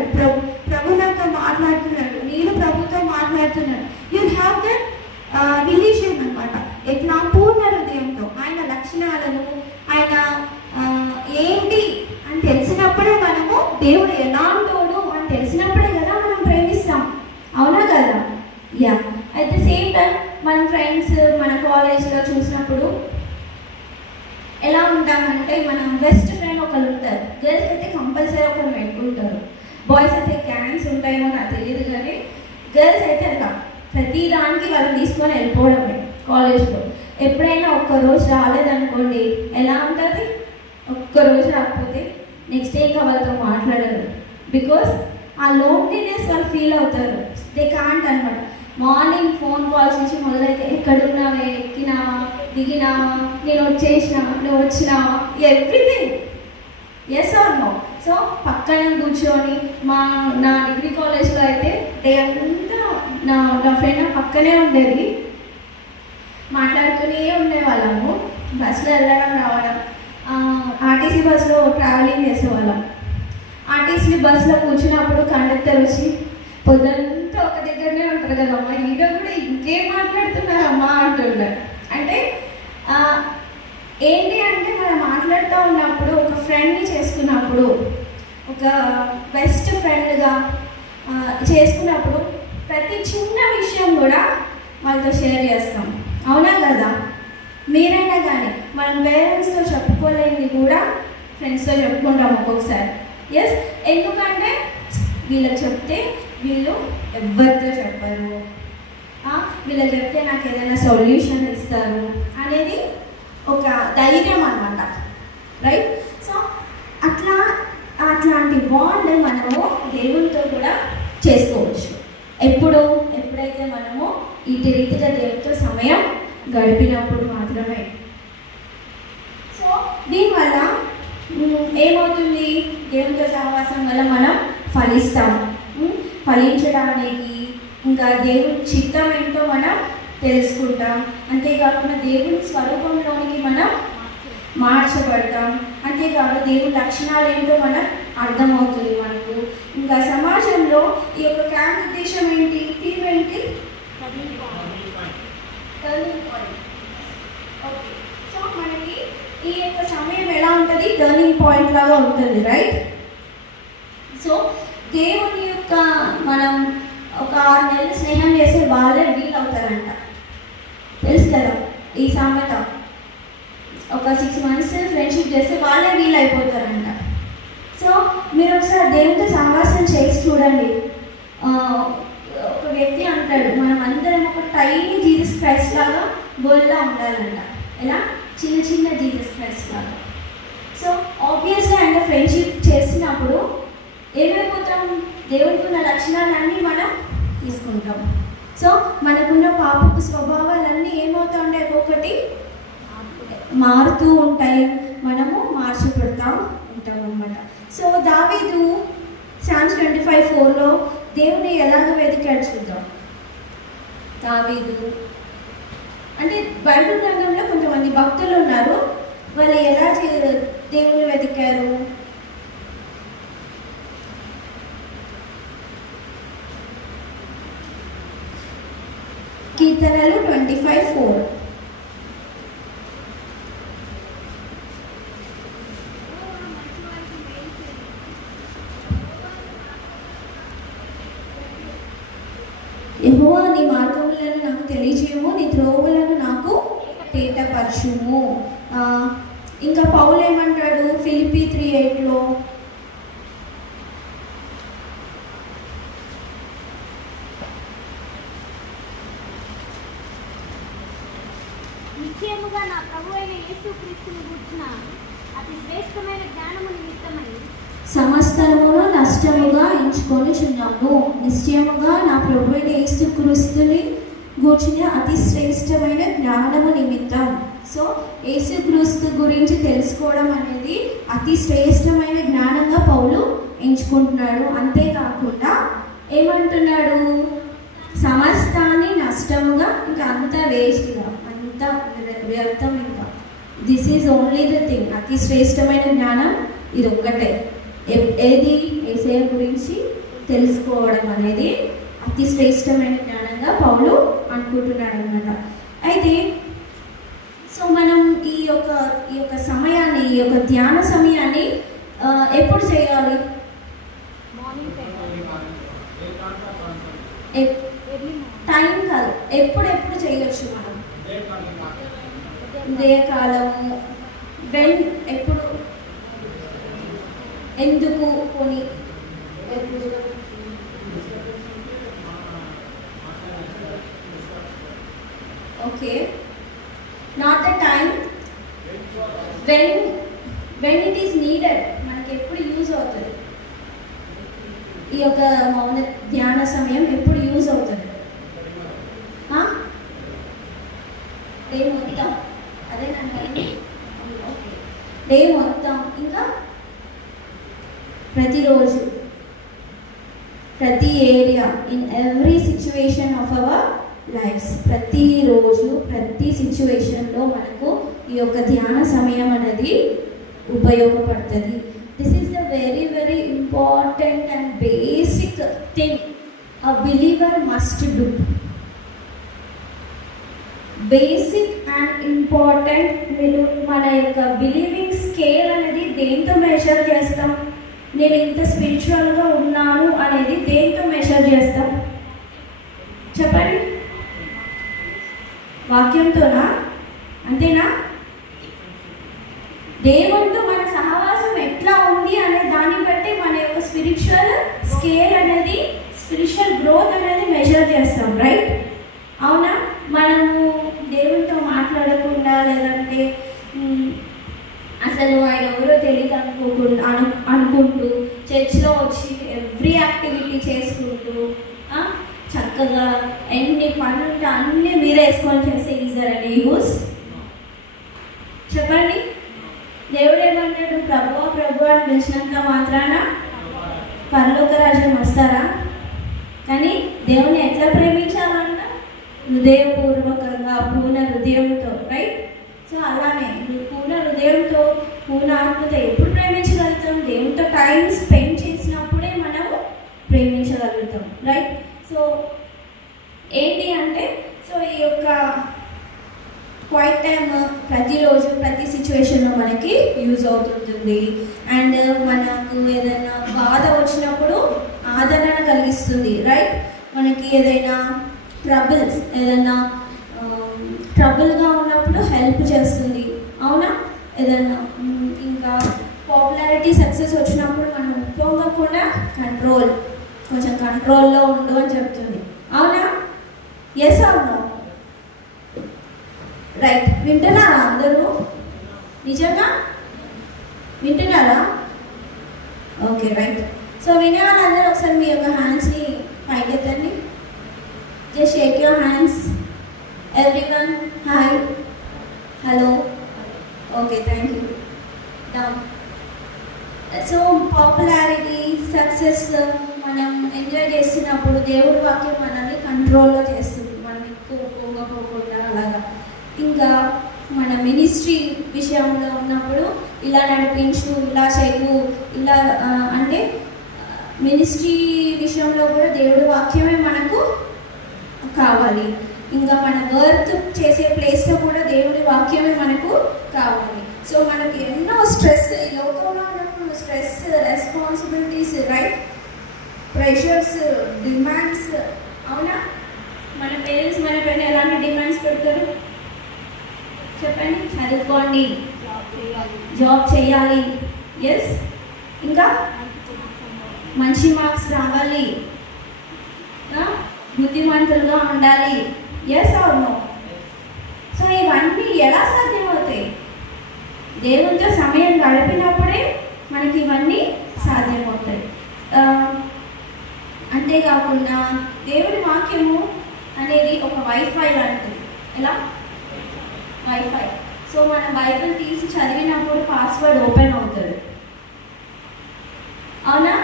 ప్రభు నాతో మాట్లాడుతున్నాడు, నేను ప్రభుతో మాట్లాడుతున్నాడు. యూ హ్యావ్ దట్ రిలేషన్ అనమాట. ఎట్లా? పూర్ణ హృదయంతో. ఆయన లక్షణాలను, ఆయన ఏంటి అని తెలిసినప్పుడే మనము దేవుడు ఎలాంటోడు అని తెలిసినప్పుడే కదా మనం ప్రేమిస్తాం. అవునా కదా? Yeah. At the same time మన ఫ్రెండ్స్ మన కాలేజ్లో చూసినప్పుడు ఎలా ఉంటామంటే, మన బెస్ట్ ఫ్రెండ్ ఒకరు ఉంటారు. గర్ల్స్ అయితే కంపల్సరీ ఒకరు పెట్టుకుంటారు. బాయ్స్ అయితే గ్యాంగ్స్ ఉంటాయేమో నాకు తెలియదు, కానీ గర్ల్స్ అయితే అట్లా ప్రతి దానికి వాళ్ళని తీసుకొని వెళ్ళిపోవడమే. కాలేజ్లో ఎప్పుడైనా ఒక్కరోజు రాలేదనుకోండి, ఎలా ఉంటుంది? ఒక్కరోజు రాకపోతే నెక్స్ట్ డే ఇంకా వాళ్ళతో మాట్లాడరు. బికాస్ ఆ లోన్లీనెస్ వాళ్ళు ఫీల్ అవుతారు. దే కాంట్ అనమాట. మార్నింగ్ ఫోన్ కాల్స్ నుంచి మొదలైతే ఎక్కడున్నావే, ఎక్కినావా, దిగినావా, నేను వచ్చేసినా, నువ్వు వచ్చినావా, everything yes or no. So పక్కన కూర్చొని నా డిగ్రీ కాలేజ్లో అయితే డే అంతా నా ఫ్రెండ్ పక్కనే ఉండేది, మాట్లాడుతూనే ఉండేవాళ్ళము. బస్సులో వెళ్ళడం రావడం, ఆర్టీసీ బస్సులో ట్రావెలింగ్ చేసేవాళ్ళం. ఆర్టీసీ బస్సులో కూర్చున్నప్పుడు కండక్టర్ వచ్చి పొద్దుంతా ఒక దగ్గరనే ఉంటారు కదమ్మా, ఈడ కూడా ఇంకేం మాట్లాడుతున్నారమ్మా అంటున్నారు. అంటే ఏంటి అంటే మనం మాట్లాడుతూ ఉన్నప్పుడు, ఒక ఫ్రెండ్ని చేసుకున్నప్పుడు, ఒక బెస్ట్ ఫ్రెండ్గా చేసుకున్నప్పుడు ప్రతి చిన్న విషయం కూడా వాళ్ళతో షేర్ చేస్తాం. అవునా కదా? మీరైనా కానీ మనం పేరెంట్స్తో చెప్పుకోలేనిది కూడా ఫ్రెండ్స్తో చెప్పుకుంటాం ఒక్కొక్కసారి. ఎస్, ఎందుకంటే వీళ్ళకి చెప్తే వీళ్ళు ఎవరితో చెప్పరు, వీళ్ళకి చెప్తే నాకు ఏదైనా సొల్యూషన్ ఇస్తారు అనేది ఒక ధైర్యం అన్నమాట, రైట్? సో అట్లాంటి బాండ్ మనము దేవునితో కూడా చేసుకోవచ్చు. ఎప్పుడైతే మనము ఈ రీతిగా దేవునితో సమయం గడిపినప్పుడు మాత్రమే. సో దీనివల్ల ఏమవుతుంది? దేవునితో సహవాసం వల్ల మనం ఫలిస్తాం. ఫలించడానికి ఇంకా దేవుని చిత్తం ఏంటో మనం తెలుసుకుంటాం. అంతేకాకుండా దేవుని స్వరూపంలోనికి మనం మార్చబడతాం. అంతేకాకుండా దేవుని లక్షణాలు ఏంటో మనం అర్థమవుతుంది మనకు. ఇంకా సమాజంలో ఈ యొక్క క్యాంప్ ఉద్దేశం ఏంటి? థీమ్ ఏంటి? Turning point. ఓకే, సో మనకి ఈ యొక్క సమయం ఎలా ఉంటుంది? టర్నింగ్ పాయింట్ లాగా ఉంటుంది, రైట్? సో దేవుని యొక్క మనం ఒక 6 నెలలు స్నేహం చేసే వాళ్ళే వీలు అవుతారంట. తెలుసు కదా ఈ సామెత. ఒక 6 months ఫ్రెండ్షిప్ చేస్తే వాళ్ళే వీళ్ళు అయిపోతారంట. సో మీరు ఒకసారి దేవునితో సహవాసం చేసి చూడండి. ఒక వ్యక్తి అంటాడు, మనం అందరం ఒక టైనీ జీసస్ క్రైస్ట్ లాగా వరల్డ్లో ఉండాలంట. ఎలా? చిన్న చిన్న జీసస్ క్రైస్ట్ లాగా. సో ఆబ్వియస్గా ఆయన ఫ్రెండ్షిప్ చేసినప్పుడు ఏమైపోతాం? దేవునికి ఉన్న లక్షణాలన్నీ మనం తీసుకుంటాం. సో మనకున్న పాపపు స్వభావాలన్నీ ఏమవుతూ ఉంటాయి? ఒక్కొక్కటి మారుతూ ఉంటాయి, మనము మార్చబడతా ఉంటాం అన్నమాట. సో దావీదు Psalms 25:4 దేవుని ఎలాగ వెతికాడు చూద్దాం. దావీదు అంటే బైబిల్ గ్రంథంలో కొంతమంది భక్తులు ఉన్నారు, వాళ్ళు ఎలా దేవుని వెతికారు? కీర్తనలు 25:4. యెహోవా నీ మార్గములను నాకు తెలియజేయము, నీ త్రోవలను నాకు తేటపరచుము. ఇంకా పౌలు ఏమంటాడు ఫిలిప్పీ 3:8 నిశ్చయముగా నా ప్రభువైన యేసుక్రీస్తుని గూర్చిన అతి శ్రేష్టమైన జ్ఞానము నిమిత్తమై సమస్తమును నష్టముగా ఎంచుకొనుచున్నాము. నిశ్చయముగా నా ప్రభువైన యేసుక్రీస్తుని గూర్చిన అతి శ్రేష్టమైన జ్ఞానము నిమిత్తం. సో యేసుక్రీస్తు గురించి తెలుసుకోవడం అనేది అతి శ్రేష్టమైన జ్ఞానంగా పౌలు ఎంచుకుంటున్నాడు. అంతేకాకుండా ఏమంటున్నాడు? సమస్తాన్ని నష్టముగా, ఇంకా అంత వేస్ట్గా, అంత వ్యర్థం. ఇంకా this is only the thing. అతి శ్రేష్టమైన జ్ఞానం ఇది ఒక్కటే. ఏది? యేసయ్య గురించి తెలుసుకోవడం అనేది అతి శ్రేష్టమైన జ్ఞానంగా పౌలు అనుకుంటున్నాడు అన్నమాట. అయితే సో మనం ఈ యొక్క సమయాన్ని, ఈ యొక్క ధ్యాన సమయాన్ని ఎప్పుడు చేయాలి? టైం కాదు, ఎప్పుడు చేయొచ్చు మనం? ఉదయకాలము. వెన్? ఎప్పుడు? ఎందుకు? కొని okay, not the time, when it is needed. మనకి ఎప్పుడు యూజ్ అవుతుంది ఈ యొక్క మౌన ధ్యాన సమయం? ఎప్పుడు యూజ్ అవుతుంది? డే మొత్తం. అదే నాకు ఓకే, డే మొత్తం. ఇంకా ప్రతిరోజు, ప్రతి area, in every situation of our lives. ప్రతిరోజు ప్రతి సిచ్యువేషన్లో మనకు ఈ యొక్క ధ్యాన సమయం అనేది ఉపయోగపడుతుంది. This is the very very important and basic thing a believer must do. Basic and important. మీరు మన యొక్క బిలీవింగ్ స్కేల్ అనేది దేంతో మెజర్ చేస్తాం? నేను ఇంత స్పిరిచువల్గా ఉన్నాను అనేది దేంతో మెజర్ చేస్తాం? చెప్పండి. వాక్యంతోనా? అంతేనా? దేవునితో మన సహవాసం ఎట్లా ఉంది అనే దాన్ని బట్టి మన యొక్క స్పిరిచువల్ స్కేల్ అనేది, స్పిరిచువల్ గ్రోత్ అనేది మెజర్ చేస్తాం, రైట్? అవునా? మనము దేవునితో మాట్లాడకుండా, లేదంటే అసలు ఆయన ఎవరో తెలియదు అనుకుంటూ చర్చ్లో వచ్చి ఎవ్రీ యాక్టివిటీ చేసుకుంటూ చక్కగా ఎన్ని పనులు అన్నీ మీరే వేసుకొని చేస్తే ఈజర్ యూస్? చెప్పండి. దేవుడు ఏమంటాడు? ప్రభు అని పిలిచినంత మాత్రాన పరలోక రాజ్యం వస్తారా? కానీ దేవుని ఎట్లా ప్రేమించాలంట? హృదయపూర్వకంగా, పూర్ణ హృదయంతో, రైట్? సో అలానే పూర్ణ హృదయంతో, పూర్ణ ఆత్మతో ఎప్పుడు ప్రేమించగలుగుతాం? దేవునితో టైం స్పెండ్ చేసినప్పుడే మనము ప్రేమించగలుగుతాం, రైట్? సో ఏంటి అంటే, సో ఈ యొక్క క్వైట్ టైమ్ ప్రతిరోజు ప్రతి సిచ్యువేషన్లో మనకి యూజ్ అవుతుంటుంది. అండ్ మనకు ఏదైనా బాధ వచ్చినప్పుడు ఆదరణ కలిగిస్తుంది, రైట్? మనకి ఏదైనా ట్రబుల్స్, ఏదైనా ట్రబుల్గా ఉన్నప్పుడు హెల్ప్ చేస్తుంది, అవునా? ఏదన్నా ఇంకా పాపులారిటీ సక్సెస్ వచ్చినప్పుడు మనం పొంగకుండా కొంచెం కంట్రోల్లో ఉండు అని చెప్తుంది, అవునా? ఎస్ అవును, రైట్. వింటున్నారా అందరూ? నిజంగా వింటున్నారా? Okay, right. సో వినే వాళ్ళందరూ ఒకసారి మీ యొక్క హ్యాండ్స్ని పైకెత్తండి. Just shake your hands everyone. Hi, hello, okay, thank you. Down. So popularity success enjoy ఎంజాయ్ చేస్తున్నప్పుడు దేవుడి వాక్యం మనల్ని కంట్రోల్లో చేస్తుంది, మనం ఎక్కువ పోగపోకుండా అలాగా. ఇంకా మన మినిస్ట్రీ విషయంలో ఉన్నప్పుడు ఇలా నడిపించు, ఇలా చేయు, ఇలా అంటే మినిస్ట్రీ విషయంలో కూడా దేవుడి వాక్యమే మనకు కావాలి. ఇంకా మన వర్క్ చేసే ప్లేస్లో కూడా దేవుడి వాక్యమే మనకు కావాలి. సో మనకి ఎన్నో స్ట్రెస్, ఈ లోకంలో ఉన్నప్పుడు stress, responsibilities, right, pressures, demands, అవునా? మన పేరెంట్స్ మన పైన ఎలాంటి డిమాండ్స్ పెడతారు చెప్పండి? చదువుకోండి, జాబ్ చేయాలి, ఎస్, ఇంకా మంచి మార్క్స్ రావాలి, బుద్ధిమంతులుగా ఉండాలి, ఎస్ అవును. సో ఇవన్నీ ఎలా సాధ్యమవుతాయి? దేవునితో సమయం గడిపినప్పుడే మనకి ఇవన్నీ సాధ్యమవుతాయి. అంతేకాకుండా దేవుడి వాక్యము అనేది ఒక వైఫై లాంటిది. ఎలా? వైఫై. సో మనం బైబిల్ తీసి చదివినప్పుడు పాస్వర్డ్ ఓపెన్ అవుతుంది, అవునా?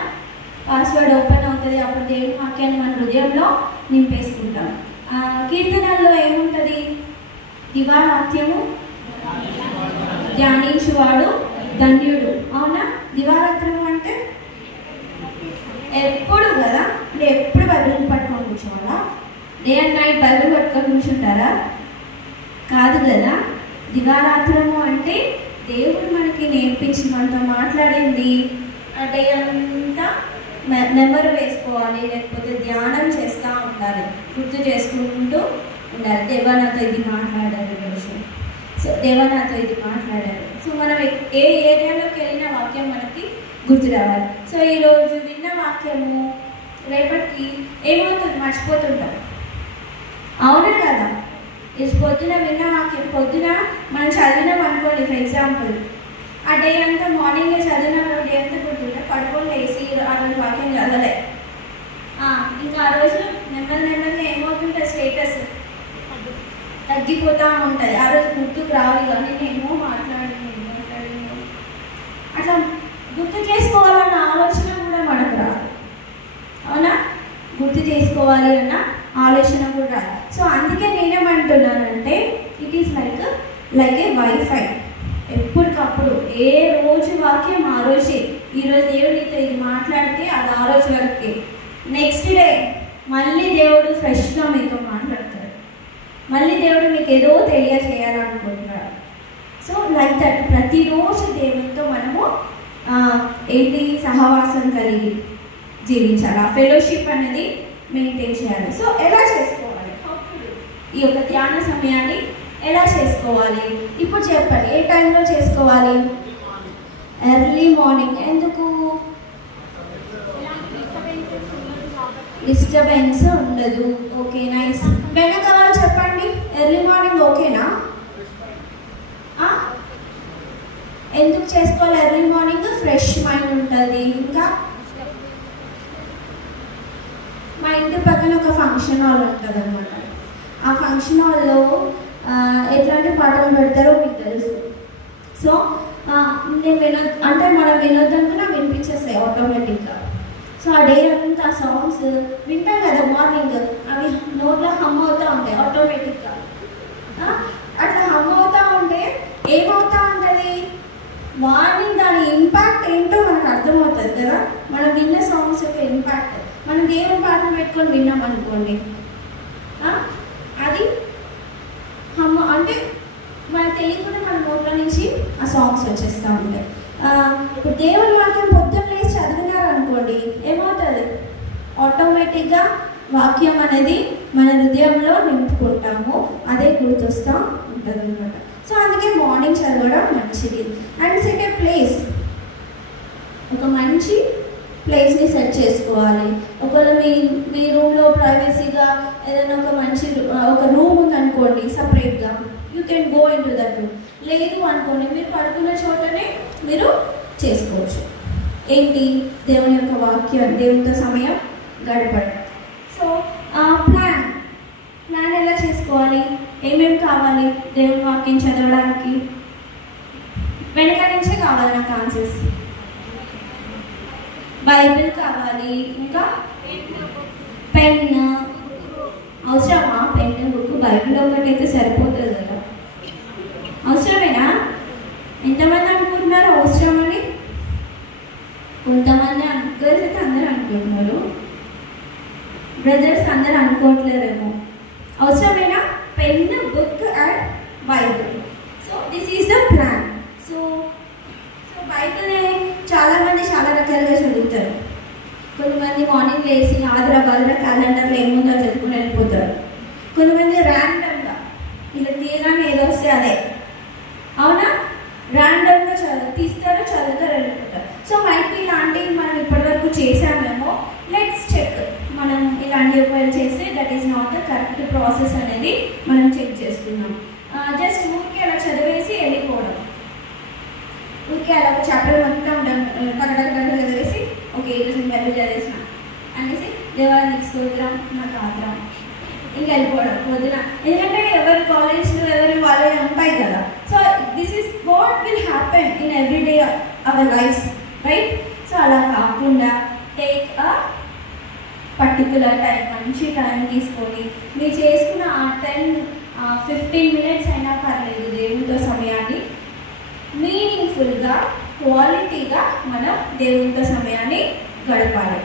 పాస్వర్డ్ ఓపెన్ అవుతుంది, అప్పుడు దేవుడి వాక్యాన్ని మన హృదయంలో నింపేసుకుంటాం. కీర్తనల్లో ఏముంటుంది? దివారాత్యము ధ్యానించువాడు ధన్యుడు, అవునా? దివారాత్రము అంటే ఎప్పుడు కదా, అంటే ఎప్పుడు బైబిల్ పట్టుకొని కూర్చోవాలా? డే అండ్ నైట్ బైబిల్ పట్టుకొని కూర్చుంటారా? కాదు కదా. దివారాత్రము అంటే దేవుడు మనకి నేర్పించి మనతో మాట్లాడింది డే అంతా నెంబర్ వేసుకోవాలి, లేకపోతే ధ్యానం చేస్తూ ఉండాలి, గుర్తు చేసుకుంటూ ఉండాలి. దేవా నాతో ఇది మాట్లాడారు రోజు, సో దేవా నాతో ఇది మాట్లాడారు. సో మనం ఏ ఏరియాలోకి వెళ్ళిన వాక్యం మనకి గుర్తు రావాలి. సో ఈరోజు విన్న వాక్యము రేపటికి ఏమవుతుంది? మర్చిపోతుంటాం, అవునా కదా? ఈరోజు పొద్దున విన్న వాక్యం పొద్దున మనం చదివినాం అనుకోండి, ఫర్ ఎగ్జాంపుల్ ఆ డే అంతా మార్నింగే చదివిన డే అంతా గుర్తుంటే పడుకొని లేసి ఆ రోజు వాక్యం చదవలే, ఇంకా ఆ రోజు నెమ్మదిగా ఏమవుతుంటుంది? స్టేటస్ తగ్గిపోతూ ఉంటుంది. ఆ రోజు గుర్తుకు రావాలి, కానీ నేనేమో మాట్లాడి అట్లా గుర్తు చేసుకోవాలన్న ఆలోచన కూడా మనకు రాదు, అవునా? గుర్తు చేసుకోవాలి అన్న ఆలోచన కూడా రాదు. సో అందుకే నేనేమంటున్నానంటే it is like A wifi. ఎప్పటికప్పుడు ఏ రోజు వాక్యం ఆ రోజే. ఈరోజు దేవుడు నీతో ఇది మాట్లాడితే అది ఆ రోజు వరకే. నెక్స్ట్ డే మళ్ళీ దేవుడు ఫ్రెష్గా మీతో మాట్లాడతాడు, మళ్ళీ దేవుడు మీకు ఏదో తెలియజేయాలనుకుంటున్నాడు. సో లైక్ దట్ ప్రతిరోజు దేవునితో మనము ఏంటి సహవాసం కలిగి జీవించాలి, ఆ ఫెలోషిప్ అనేది మెయింటైన్ చేయాలి. సో ఎలా చేసుకోవాలి ఈ యొక్క ధ్యాన సమయాన్ని? ఎలా చేసుకోవాలి? ఇప్పుడు చెప్పండి, ఏ టైంలో చేసుకోవాలి? Early morning. ఎందుకు? డిస్టర్బెన్స్ ఉండదు. Okay, nice. వెనక వాళ్ళు చెప్పండి, ఎర్లీ మార్నింగ్ ఓకేనా? ఎందుకు చేసుకోవాలి ఎర్లీ మార్నింగ్? ఫ్రెష్ మైండ్ ఉంటుంది. ఇంకా మా ఇంటి పక్కన ఒక ఫంక్షన్ హాల్ ఉంటుంది అనమాట. ఆ ఫంక్షన్ హాల్లో ఎట్లాంటి పాటలు పెడతారో మీకు తెలుసు. సో నేను అంటే మనం వినొద్దనుకున్నా వినిపించేస్తాయి ఆటోమేటిక్గా. సో ఆ డే అంతా ఆ సాంగ్స్ వింటాం కదా మార్నింగ్, అవి నోట్లో హమ్ అవుతూ ఉంటాయి ఆటోమేటిక్గా. అట్లా హమ్ అవుతూ ఉంటే ఏమవుతూ ఉంటుంది? మార్నింగ్ దాని ఇంపాక్ట్ ఏంటో మనకు అర్థమవుతుంది కదా. మనం విన్న సాంగ్స్ యొక్క ఇంపాక్ట్. మనం దేవుని పాటలు పెట్టుకొని విన్నాం అనుకోండి, అది హమ్ అంటే మనకు తెలియకుండా మన నోట్ల నుంచి ఆ సాంగ్స్ వచ్చేస్తూ ఉంటాయి. ఇప్పుడు దేవుని వాక్యం పొద్దున్న లేచి చదివినారనుకోండి, ఏమవుతుంది? ఆటోమేటిక్గా వాక్యం అనేది మన హృదయంలో నింపుకుంటామో అదే గుర్తొస్తూ ఉంటుంది అనమాట. సో అందుకే మార్నింగ్ చదవడం మంచిది. అండ్ సెట్ ఏ ప్లేస్, ఒక మంచి ప్లేస్ని సెట్ చేసుకోవాలి. ఒకవేళ మీ రూమ్లో ప్రైవసీగా ఏదైనా ఒక మంచి ఒక రూమ్ ఉందనుకోండి సపరేట్గా, you can go in to that room. లేదు అనుకోండి, మీరు పడుకున్న చోటనే మీరు చేసుకోవచ్చు. ఏంటి? దేవుని యొక్క వాక్యం, దేవునితో సమయం గడపడం. సో ప్లాన్ ఎలా చేసుకోవాలి? ఏమేమి కావాలి దేవుని వాక్యం చదవడానికి? వెనక నుంచే కావాలి నాకు ఆన్సర్స్. బైబిల్ కావాలి, ఇంకా పెన్ అవసరమా? పెన్ బుక్ బైబిల్ ఒకటైతే సరిపోతుంది కదా, అవసరమేనా? ఎంతమంది అనుకుంటున్నారు అవసరమని? కొంతమంది గర్ల్స్ అయితే అందరూ అనుకుంటున్నారు, బ్రదర్స్ అందరూ అనుకోవట్లేరేమో. అవసరమేనా pen, book and Bible? So this is the plan. So బైబిల్ని చాలామంది చాలా రకాలుగా చదువుతారు. కొంతమంది మార్నింగ్ వేసి ఆదరా బదరా క్యాలెండర్లో ఏముందో చదువుకుని వెళ్ళిపోతారు. కొంతమంది ర్యాండమ్గా ఇలా తీయగానే ఏదో వస్తే అదే, అవునా? ర్యాండమ్గా తీస్తారు, చదువుతారు, వెళ్ళిపోతారు. సో మైట్ ఇలాంటివి మనం ఇప్పటివరకు చేసామేమో, లెట్స్ చెక్. మనం ఇలాంటివి ఒకవేళ చేస్తే that is not the correct process అనేది మనం చెక్ చేసుకున్నాం. జస్ట్ ఊరికి అలా చదివేసి వెళ్ళిపోవడం, ఊరికే అలా ఒక చాప్టర్ మొత్తం టగటగ చదివేసి ఓకే ఈరోజు నేను బైబిల్ చదివేసిన అనేసి దేవానికి స్తోత్రం నాకు ఆత్రం ఇంకా వెళ్ళిపోవడం పొద్దున. ఎందుకంటే ఎవరి కాలేజ్లో ఎవరి వాళ్ళే ఉంటాయి కదా. So this is what will happen in everyday our lives, right? So అలా కాకుండా టేక్ అ పర్టికులర్ టైం, మంచి టైం తీసుకొని మీరు చేసుకున్న ఆ 10-15 minutes అయినా పర్లేదు దేవునితో సమయాన్ని మీనింగ్ఫుల్గా, క్వాలిటీగా మనం దేవునితో సమయాన్ని గడపాలి.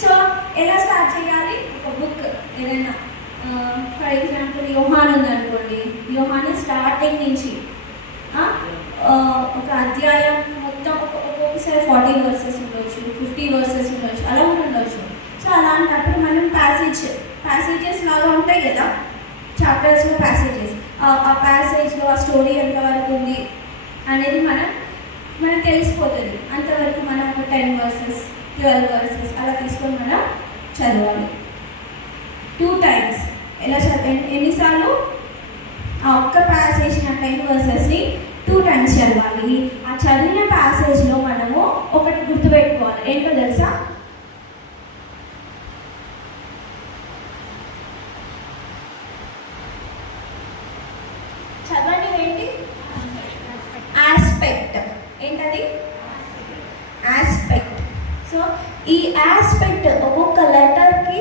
సో ఎలా స్టార్ట్ చేయాలి? ఒక బుక్ ఏదైనా, ఫర్ ఎగ్జాంపుల్ యోహాను ఉందనుకోండి, యోహాను స్టార్టింగ్ నుంచి ఒక అధ్యాయం మొత్తం ఒక్కొక్కసారి 40 verses ఉండొచ్చు, 50 verses ఉండొచ్చు, అలా కూడా ఉండొచ్చు. సో అలాంటప్పుడు మనం ప్యాసేజెస్ లాగా ఉంటాయి కదా, చాప్టర్స్లో ప్యాసేజెస్, ఆ ప్యాసేజ్లో ఆ స్టోరీ ఎంతవరకు ఉంది అనేది మనకు తెలిసిపోతుంది. అంతవరకు మనం ఒక 10 verses, 12 verses అలా తీసుకొని మనం చదవాలి. 2 times. ఎలా ఎన్నిసార్లు? ఆ ఒక్క ప్యాసేజ్, ఆ 10 versesని 2 times చదవాలి. ఆ చదివిన ప్యాసేజ్లో మనము ఒకటి గుర్తుపెట్టుకోవాలి. ఏంటో తెలుసా? చదవండి. ఏంటి? ఆస్పెక్ట్. ఏంటది? ఆస్పెక్ట్. సో ఈ ఆస్పెక్ట్ ఒక్కొక్క లెటర్కి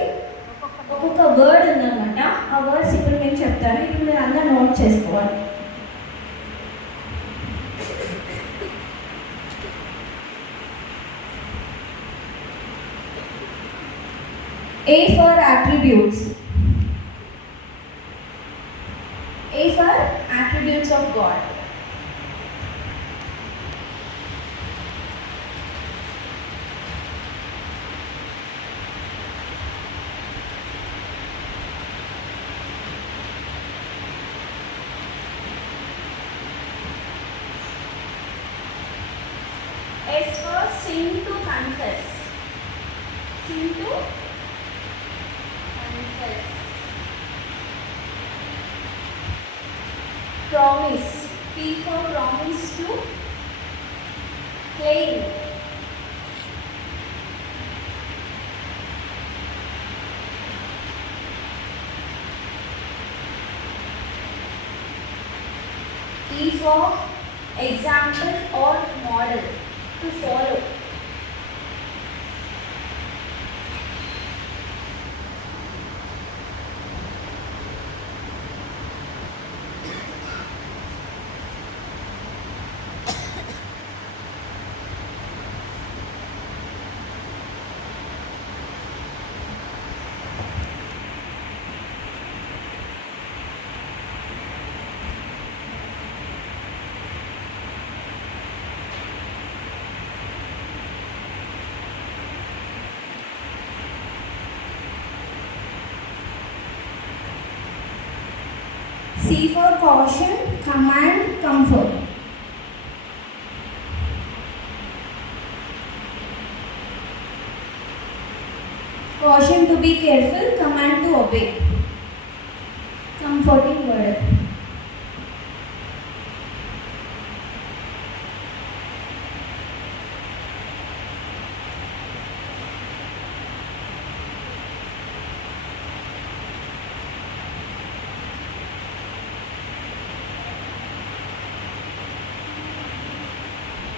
ఒక్కొక్క వర్డ్ ఉందన్నమాట. ఆ వర్డ్స్ ఇప్పుడు నేను చెప్తాను, ఇప్పుడు మీరు అందరూ నోట్ చేసుకోవాలి. A for attributes. A for attributes of God. S for sin to confess. Sin to confess. Promise. P for promise to claim. E for example or model, to follow. C for caution, command, comfort. Caution to be careful, command to obey. Comforting word.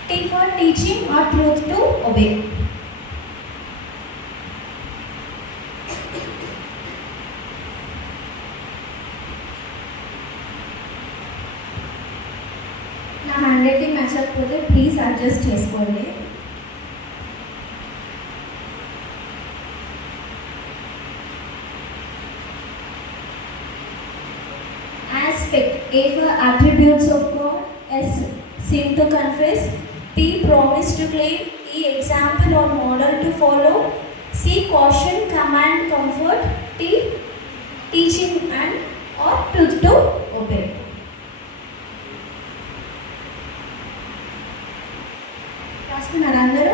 T for teaching or truth to obey. నా hand writing నచ్చకపోతే please adjust చేసుకోండి. Aspect. A for attributes of God. S. Sin to confess. P. Promise to claim. E. Example or model to follow. C. Caution, command, comfort. T. Teaching and or truth to obey. రాసుకున్నారా అందరూ?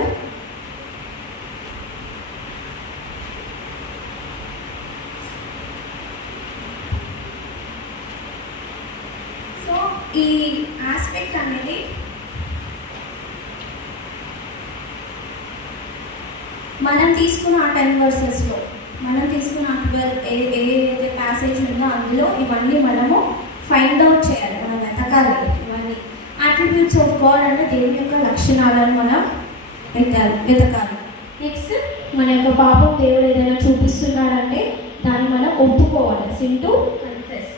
So ఈ aspect అనేది మనం తీసుకున్న ఆ 10 వర్సెస్లో, మనం తీసుకున్న 12 ఏదైతే passage ఉందో అందులో ఇవన్నీ మనము ఫైండ్ అవుట్ చేయాలి, మనం వెతకాలి. ఇవన్నీ అట్రిబ్యూట్స్ ఆఫ్ గాడ్ అంటే దేవుని యొక్క లక్షణాలను మనం వెతకాలి. నెక్స్ట్ మన యొక్క పాపం దేవుడు ఏదైనా చూపిస్తున్నాడంటే దాన్ని మనం ఒప్పుకోవాలి. Sin to confess.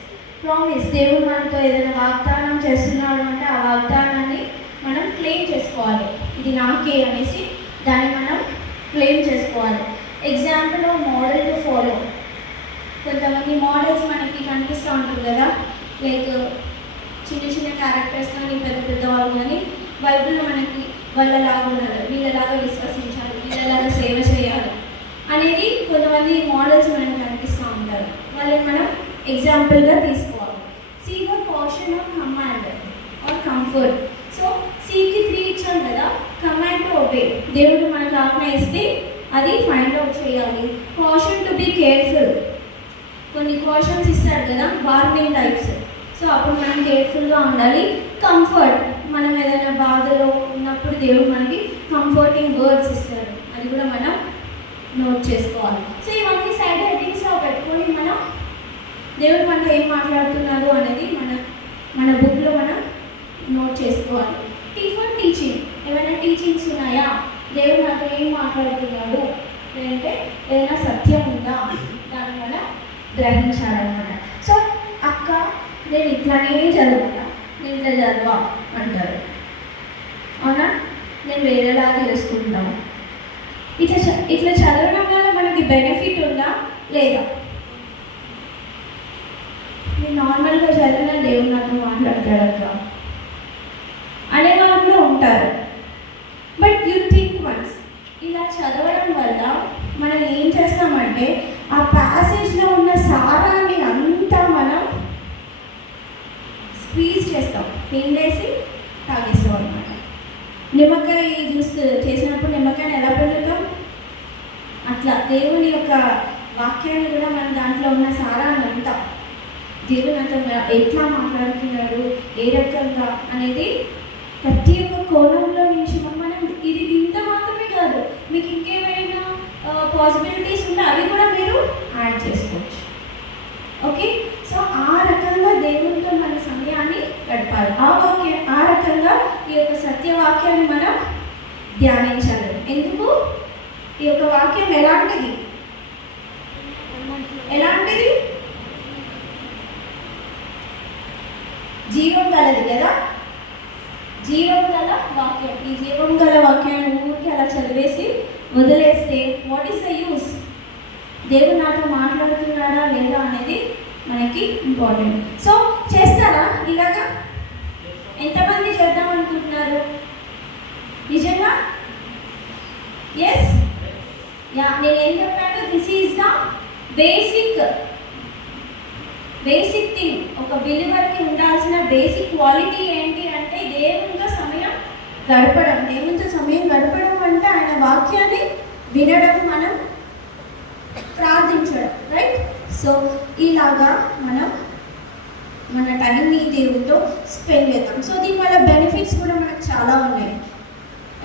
ప్రామిస్, దేవుడు మనతో ఏదైనా వాగ్దానం చేస్తున్నాడు అంటే ఆ వాగ్దానాన్ని మనం క్లెయిమ్ చేసుకోవాలి. ఇది నాకే అనేసి దాన్ని మనం క్లెయిమ్ చేసుకోవాలి. Example model to follow. కొంతమంది మోడల్స్ మనకి కనిపిస్తూ ఉంటుంది కదా, లైక్ చిన్న చిన్న క్యారెక్టర్స్ కానీ పెద్ద పెద్ద వాళ్ళు కానీ బైబిల్లో మనకి వాళ్ళలాగా ఉండాలి, వీళ్ళలాగా విశ్వసించాలి, వీళ్ళలాగా సేవ చేయాలి అనేది కొంతమంది మోడల్స్ మనకి కనిపిస్తూ ఉంటారు. వాళ్ళని మనం ఎగ్జాంపుల్గా తీసుకోవాలి. C for caution or command or comfort. So సికి 3 ఇచ్చాం కదా, కమాండ్ టు ఒబే. దేవుడు మనకు ఆజ్ఞ ఇస్తే అది ఫైండ్ అవుట్ చేయాలి. Caution to be careful. కొన్ని కాషన్స్ ఇస్తాడు కదా, వార్నింగ్ టైప్స్. సో అప్పుడు మనం కేర్ఫుల్గా ఉండాలి. కంఫర్ట్, మనం ఏదైనా బాధలో ఉన్నప్పుడు దేవుడు మనకి కంఫర్టింగ్ వర్డ్స్ ఇస్తాడు, అది కూడా మనం నోట్ చేసుకోవాలి. సో ఇవన్నీ సైడ్ హెడ్డింగ్స్లో పెట్టుకొని మనం దేవుడు మనతో ఏం మాట్లాడుతున్నాడు అనేది మన బుక్లో మనం నోట్ చేసుకోవాలి. Tea for teaching. ఏమైనా టీచింగ్స్ ఉన్నాయా, దేవుడు నాతో ఏం మాట్లాడుతున్నాడు, లేదంటే ఏదైనా సత్యం ఉందా, దాన్ని మనం గ్రహించాలన్నమాట. సో అక్క నేను ఇట్లానే చదవాలా, నేను ఇట్లా చదవా అంటారు, అవునా, నేను వేరేలాగా చేసుకుంటాను. ఇట్లా చదవడం వల్ల మనకి బెనిఫిట్ ఉందా లేదా? నేను నార్మల్గా చదివిన దేవుడు నాతో మాట్లాడతాడక్క అనేవాళ్ళు కూడా ఉంటారు. బట్ యూ థింక్ వన్స్, ఇలా చదవడం వల్ల మనం ఏం చేస్తామంటే ఆ ప్యాసేజ్లో ఉన్న సారాన్ని అంతా మనం స్క్వీజ్ చేస్తాం, పిండేసి తాగేస్తాం అనమాట. నిమ్మకాయ జ్యూస్ చేసినప్పుడు నిమ్మకాయని ఎలా పిండుతాం, అట్లా దేవుని యొక్క వాక్యాన్ని కూడా మనం దాంట్లో ఉన్న సారాన్ని అంతా దేవుడు నాతో ఎట్లా మాట్లాడుతున్నాడు, ఏ రకంగా అనేది ప్రతి ఒక్క కోణంలో నుంచి మనం ఇది ఇంత మాత్రమే కాదు, మీకు ఇంకేమైనా పాసిబిలిటీస్ ఉంటే అవి కూడా మీరు యాడ్ చేసుకోవచ్చు. ఓకే, సో ఆ రకంగా దేవునితో మన సమయాన్ని గడపాలి. ఆ రకంగా ఈ యొక్క సత్యవాక్యాన్ని మనం ధ్యానించాలి. ఎందుకు? ఈ యొక్క వాక్యం ఎలాంటిది? జీవం గలది కదా, జీవం గల వాక్యం. ఈ జీవం గల వాక్యాన్ని ఊరికి అలా చదివేసి వదిలేస్తే వాట్ ఈస్ ద యూస్? దేవుడు నాతో మాట్లాడుతున్నాడా లేదా అనేది మనకి ఇంపార్టెంట్. సో చేస్తారా ఇలాగా? ఎంతమంది చేద్దాం అనుకుంటున్నారు నిజంగా? ఎస్, యా, నేను ఏం చెప్పాను, this is the basic thing, ఒక బిలీవర్కి ఉండాల్సిన బేసిక్ క్వాలిటీ ఏంటి అంటే దేవునితో సమయం గడపడం. దేవునితో సమయం గడపడం అంటే ఆయన వాక్యాన్ని వినడం, మనం ప్రార్థించడం, రైట్? సో ఇలాగా మనం మన టైంని దేవునితో స్పెండ్ చేద్దాం. సో దీనివల్ల బెనిఫిట్స్ కూడా మనకు చాలా ఉన్నాయి.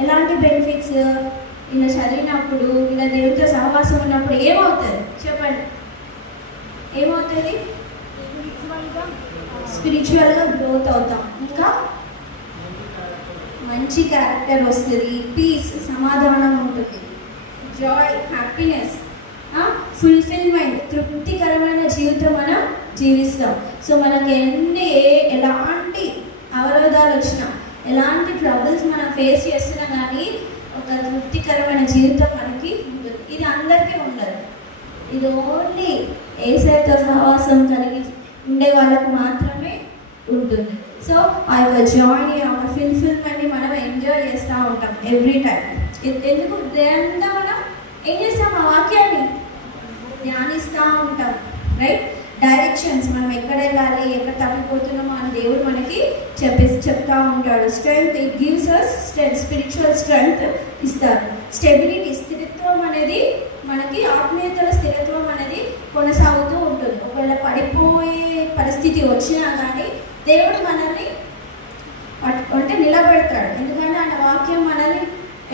ఎలాంటి బెనిఫిట్స్? ఇలా చదివినప్పుడు, ఇలా దేవునితో సహవాసం ఉన్నప్పుడు ఏమవుతుంది చెప్పండి? ఏమవుతుంది? స్పిరిచువల్గా గ్రోత్ అవుతాం, ఇంకా మంచి క్యారెక్టర్ వస్తుంది, పీస్ సమాధానం ఉంటుంది, జాయ్, హ్యాపీనెస్, ఫుల్ఫిల్మెంట్, తృప్తికరమైన జీవితం మనం జీవిస్తాం. సో మనకి ఎలాంటి అవరోధాలు వచ్చినా, ఎలాంటి ట్రబుల్స్ మనం ఫేస్ చేస్తున్నా కానీ ఒక తృప్తికరమైన జీవితం మనకి ఉంటుంది. ఇది అందరికీ ఉండదు, ఇది ఓన్లీ యేసయ్యతో సహవాసం కలిగి ఉండే వాళ్ళకు మాత్రమే ఉంటుంది. సో ఆ యొక్క జాయ్ని, ఆ యొక్క ఫుల్ఫిల్మెంట్ని మనం ఎంజాయ్ చేస్తూ ఉంటాం ఎవ్రీ టైం. ఎందుకు? దేంతా మనం ఏం చేస్తాం? ఆ వాక్యాన్ని ధ్యానిస్తూ ఉంటాం, రైట్? డైరెక్షన్స్, మనం ఎక్కడ వెళ్ళాలి, ఎక్కడ తప్పిపోతున్నామో అని దేవుడు మనకి చెప్తా ఉంటాడు. Strength, it gives us strength, spiritual strength ఇస్తారు. స్టెబిలిటీ, స్థిరత్వం అనేది మనకి, ఆత్మీయతల స్థిరత్వం అనేది కొనసాగుతూ ఉంటుంది. ఒకవేళ పడిపోయే పరిస్థితి వచ్చినా కానీ దేవుడు మనల్ని అంటే నిలబెడతాడు. ఎందుకంటే ఆయన వాక్యం మనల్ని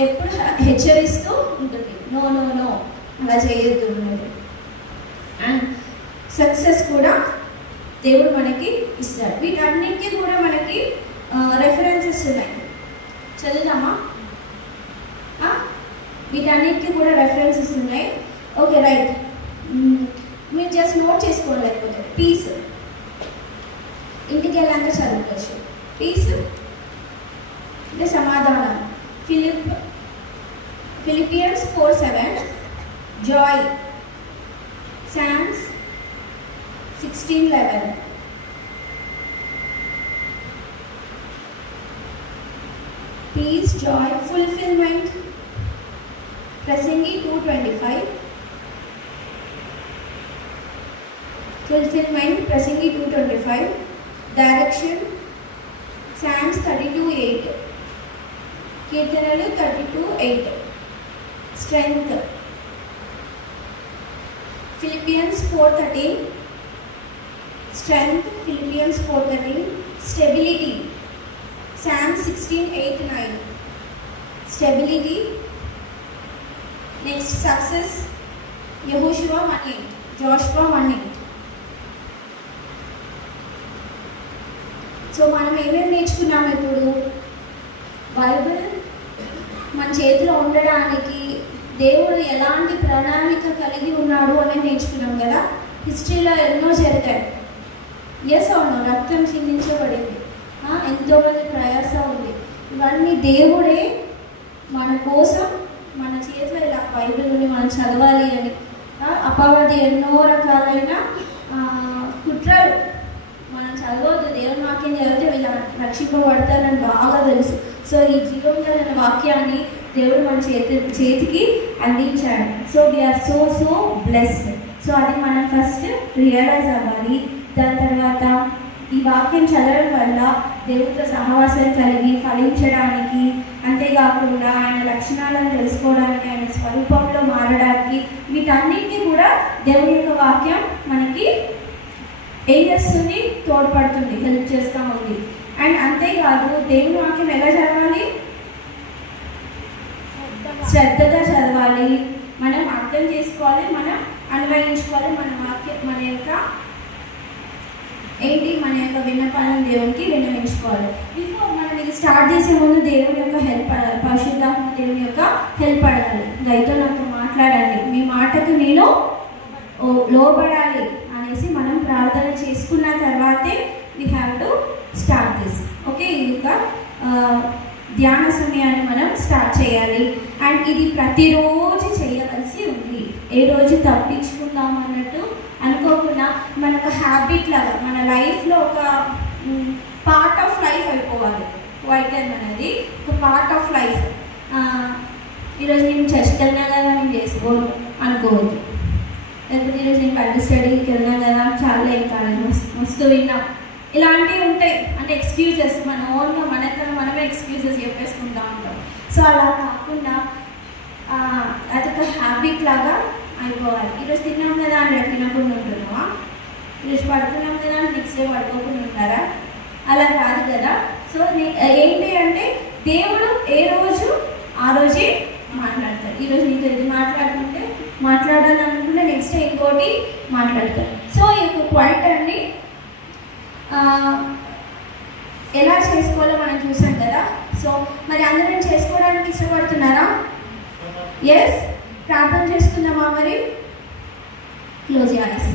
ఎప్పుడు హెచ్చరిస్తూ ఉంటుంది, నో నో నో అలా చేయొద్దు అనేది. అండ్ సక్సెస్ కూడా దేవుడు మనకి ఇస్తాడు. వీటన్నిటికీ కూడా మనకి రెఫరెన్సెస్ ఉన్నాయి, చదువుదామా? వీటన్నిటికీ కూడా రెఫరెన్సెస్ ఉన్నాయి. Okay, right. మీరు జస్ట్ నోట్ చేసుకోవాలి, లేకపోతే పీస్ ఇంటికి వెళ్ళాక చదువుకోవచ్చు. పీస్ అంటే సమాధానం. Philippians 4:7, Joy. Psalms 16:11. Peace, joy, fulfillment. Prasangi 2:25. Fulfillment, Prasangi 2:25. Direction, Psalms 32:8. Kirtanalu 32:8. Strength, Philippians 4:13. Strength, Philippians 4:13. Stability, Psalm 16:8-9. Stability. Next, success, Yehoshua 1:8, Joshua 1:8. So మనం ఏమేమి నేర్చుకున్నాం ఇప్పుడు? బైబిల్ మన చేతిలో ఉండడానికి దేవుడు ఎలాంటి ప్రణాళిక కలిగి ఉన్నాడు అనేది నేర్చుకున్నాం కదా. హిస్టరీలో ఎన్నో జరిగాయి, ఎస్ అవును, రక్తం చిందించబడింది, ఎంతోమంది ప్రయాస ఉంది. ఇవన్నీ దేవుడే మన కోసం మన చేతిలో ఇలా బైబిల్ నుండి మనం చదవాలి అని. అపవాది ఎన్నో రకాలైన కుట్రలు, మనం చదవద్దు, దేవుని వాక్యం చదివితే వీళ్ళు రక్షింపబడతారని బాగా తెలుసు. సో ఈ జీవంగల వాక్యాన్ని దేవుడు మన చేతికి అందించాడు. So we're so blessed. So అది మనం ఫస్ట్ రియలైజ్ అవ్వాలి. దాని తర్వాత ఈ వాక్యం చదవడం వల్ల దేవుడితో సహవాసం కలిగి ఫలించడానికి, అంతేకాకుండా ఆయన లక్షణాలను తెలుసుకోవడానికి, ఆయన స్వరూపంలో మారడానికి, వీటన్నిటికీ కూడా దేవుడి యొక్క వాక్యం మనకి ఏం చేస్తుంది? తోడ్పడుతుంది, హెల్ప్ చేస్తూ ఉంది. అండ్ అంతేకాదు, దేవుని వాక్యం ఎలా చదవాలి? శ్రద్ధగా చదవాలి, మనం అర్థం చేసుకోవాలి, మనం అన్వయించుకోవాలి. మన యొక్క విన్నపాలను దేవునికి విన్నవించుకోవాలి. బిఫోర్ మనం ఇది స్టార్ట్ చేసే ముందు దేవుని యొక్క హెల్ప్ అడగాలి, పరిశుద్ధాత్మ దేవుని యొక్క హెల్ప్ అడగాలి. దయతో నాతో మాట్లాడండి, మీ మాటకు నేను లోబడాలి అనేసి మనం ప్రార్థన చేసుకున్న తర్వాతే we have to start this. Okay, ఇది ఒక ధ్యాన సమయాన్ని మనం స్టార్ట్ చేయాలి. అండ్ ఇది ప్రతిరోజు చేయవలసి ఉంది. ఏ రోజు తప్పించుకుందాం అన్నట్టు అనుకోకుండా మనకు హ్యాబిట్ లాగా మన లైఫ్లో ఒక పార్ట్ ఆఫ్ లైఫ్ అయిపోవాలి. వైట్ టైం అనేది ఒక పార్ట్ ఆఫ్ లైఫ్. ఈరోజు నేను చర్చ్కి వెళ్ళినా కదా నేను చేసుకోను అనుకోవద్దు. లేకపోతే ఈరోజు నేను బైబిల్ స్టడీకి వెళ్ళినా కదా చాలా ఏం కాలేజ్ మస్తు విన్నాం. ఇలాంటివి ఉంటాయి అంటే ఎక్స్క్యూజెస్, మన ఓన్గా మనమే ఎక్స్క్యూజెస్ చెప్పేసుకుంటూ ఉంటాం. సో అలా కాకుండా అదొక హ్యాబిట్ లాగా అయిపోవాలి. ఈరోజు తిన్నాం కదా అని రేపు తినకుండా ఉంటున్నావా? ఈరోజు పడుకున్నాం కదా అని నెక్స్ట్ డే పడుకోకుండా ఉంటారా? అలా కాదు కదా. సో ఏంటి అంటే దేవుడు ఏ రోజు ఆ రోజే మాట్లాడతాడు. ఈరోజు నీతో ఇది మాట్లాడాలనుకుంటే నెక్స్ట్ డే ఇంకోటి మాట్లాడతాడు. సో ఈ యొక్క క్వైట్ అండి ఎలా చేసుకోవాలో మనం చూసాం కదా. సో మరి అందరం చేసుకోవడానికి ఇష్టపడుతున్నారా? ఎస్. ప్రార్థన చేసుకుందామా మరి? Close your eyes.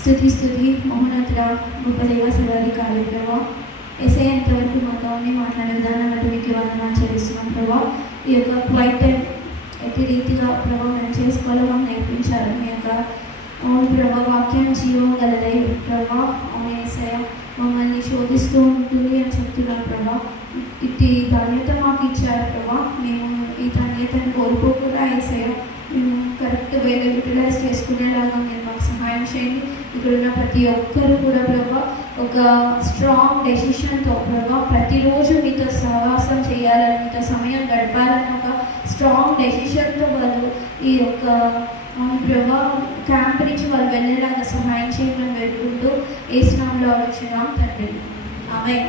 స్తుతి మహోన్నతుడ గొప్ప దేవ సర్వాధికారి ప్రభా, ఎస్ఐ ఎంతవరకు మాతో మాట్లాడే విధానం బట్టి మీకు వందనాలు చెల్లిస్తున్నాం ప్రభా. ఈ యొక్క క్వైట్ టైం ఎట్టి రీతిగా ప్రభావ మనం చేసుకోవాలో మాకు నేర్పించారు. మీ యొక్క అవును ప్రభా, వాక్యం జీవం గలదై ప్రభా, అవును ఏసయ్య మమ్మల్ని శోధిస్తూ ఉంటుంది అని చెప్తున్నాను ప్రభా. ఇట్టి ధన్యత మాకు ఇచ్చారు ప్రభా. మేము ఈ ధన్యతను కోల్పోకుండా ఏసయ్య మేము కరెక్ట్ వేగా యూటిలైజ్ చేసుకునేలాగా మీరు మాకు సహాయం చేయండి. ఇక్కడ ఉన్న ప్రతి ఒక్కరు కూడా ప్రభా ఒక స్ట్రాంగ్ డెసిషన్తో ప్రభా ప్రతిరోజు మీతో సహవాసం చేయాలని, మీతో సమయం గడపాలని ఒక స్ట్రాంగ్ డెసిషన్తో వాళ్ళు ఈ యొక్క ప్రభా క్యాంప్ నుంచి వాళ్ళు వెళ్ళేలాగా సహాయం చేయమని వేడుకుంటూ యేసు నామములో అడుగుచున్నాం తండ్రి. ఆమేన్.